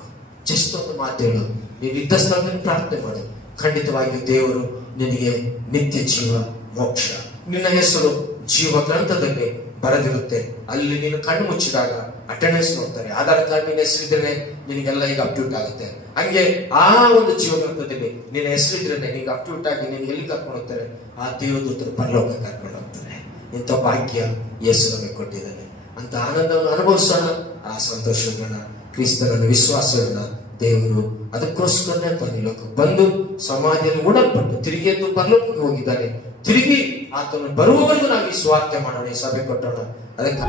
ಜಸ್ಟ್ ಒಂದು ಮಾತೇಳು, ನೀನು ಇದ್ದ ಸ್ಥಳದಲ್ಲಿ ಪ್ರಾರ್ಥನೆ ಮಾಡು. ಖಂಡಿತವಾಗಿಯೂ ದೇವರು ನಿನಗೆ ನಿತ್ಯ ಜೀವ, ಮೋಕ್ಷ, ನಿನ್ನ ಹೆಸರು ಜೀವ ಗ್ರಂಥದಲ್ಲಿ ಬರೆದಿರುತ್ತೆ. ಅಲ್ಲಿ ನೀನು ಕಣ್ಣು ಮುಚ್ಚಿದಾಗ ಅಟೆಂಡೆನ್ಸ್ ನೋಡ್ತಾರೆ. ಆಧಾರ್ ಕಾರ್ಡ್ ನಿನ್ನ ಹೆಸರಿದ್ರೆ ನಿನಗೆಲ್ಲ ಈಗ ಅಪ್ಡೇಟ್ ಆಗುತ್ತೆ. ಹಂಗೆ ಆ ಒಂದು ಜೀವ ಗ್ರಂಥದಲ್ಲಿ ನಿನ್ನ ಹೆಸರಿದ್ರೆ ನಿನಗೆ ಅಪ್ಡೇಟ್ ಆಗಿ ನೀನು ಎಲ್ಲಿ ಕರ್ಕೊಂಡು ಹೋಗ್ತಾರೆ? ಆ ದೇವದೂತರು ಪರಲೋಕ ಕರ್ಕೊಂಡು ಹೋಗ್ತಾರೆ. ಇಂಥ ಭಾಗ್ಯ ಯೇಸು ನಮಗೆ ಕೊಟ್ಟಿದ್ದಾನೆ. ಅಂತ ಆನಂದವನ್ನು ಅನುಭವಿಸೋಣ, ಆ ಸಂತೋಷಗಳನ್ನ, ಕ್ರಿಸ್ತನನ್ನು, ವಿಶ್ವಾಸಗಳನ್ನ ದೇವರು ಅದಕ್ಕೋಸ್ಕರನೇ ಪರಲೋಕಕ್ಕೆ ಬಂದು ಸಮಾಧಿಯಲ್ಲಿ ಉಡಲ್ಪಟ್ಟು ತಿರುಗಿ ಎದ್ದು ಪರಲೋಕಕ್ಕೆ ಹೋಗಿದ್ದಾನೆ. ತಿರುಗಿ ಆತನು ಬರುವವರೆಗೂ ನಾವು ಈ ಸ್ವಾರ್ಥ ಮಾಡೋಣ, ಈ ಸಭೆ ಕೊಟ್ಟೋಣ. ಅದಕ್ಕೆ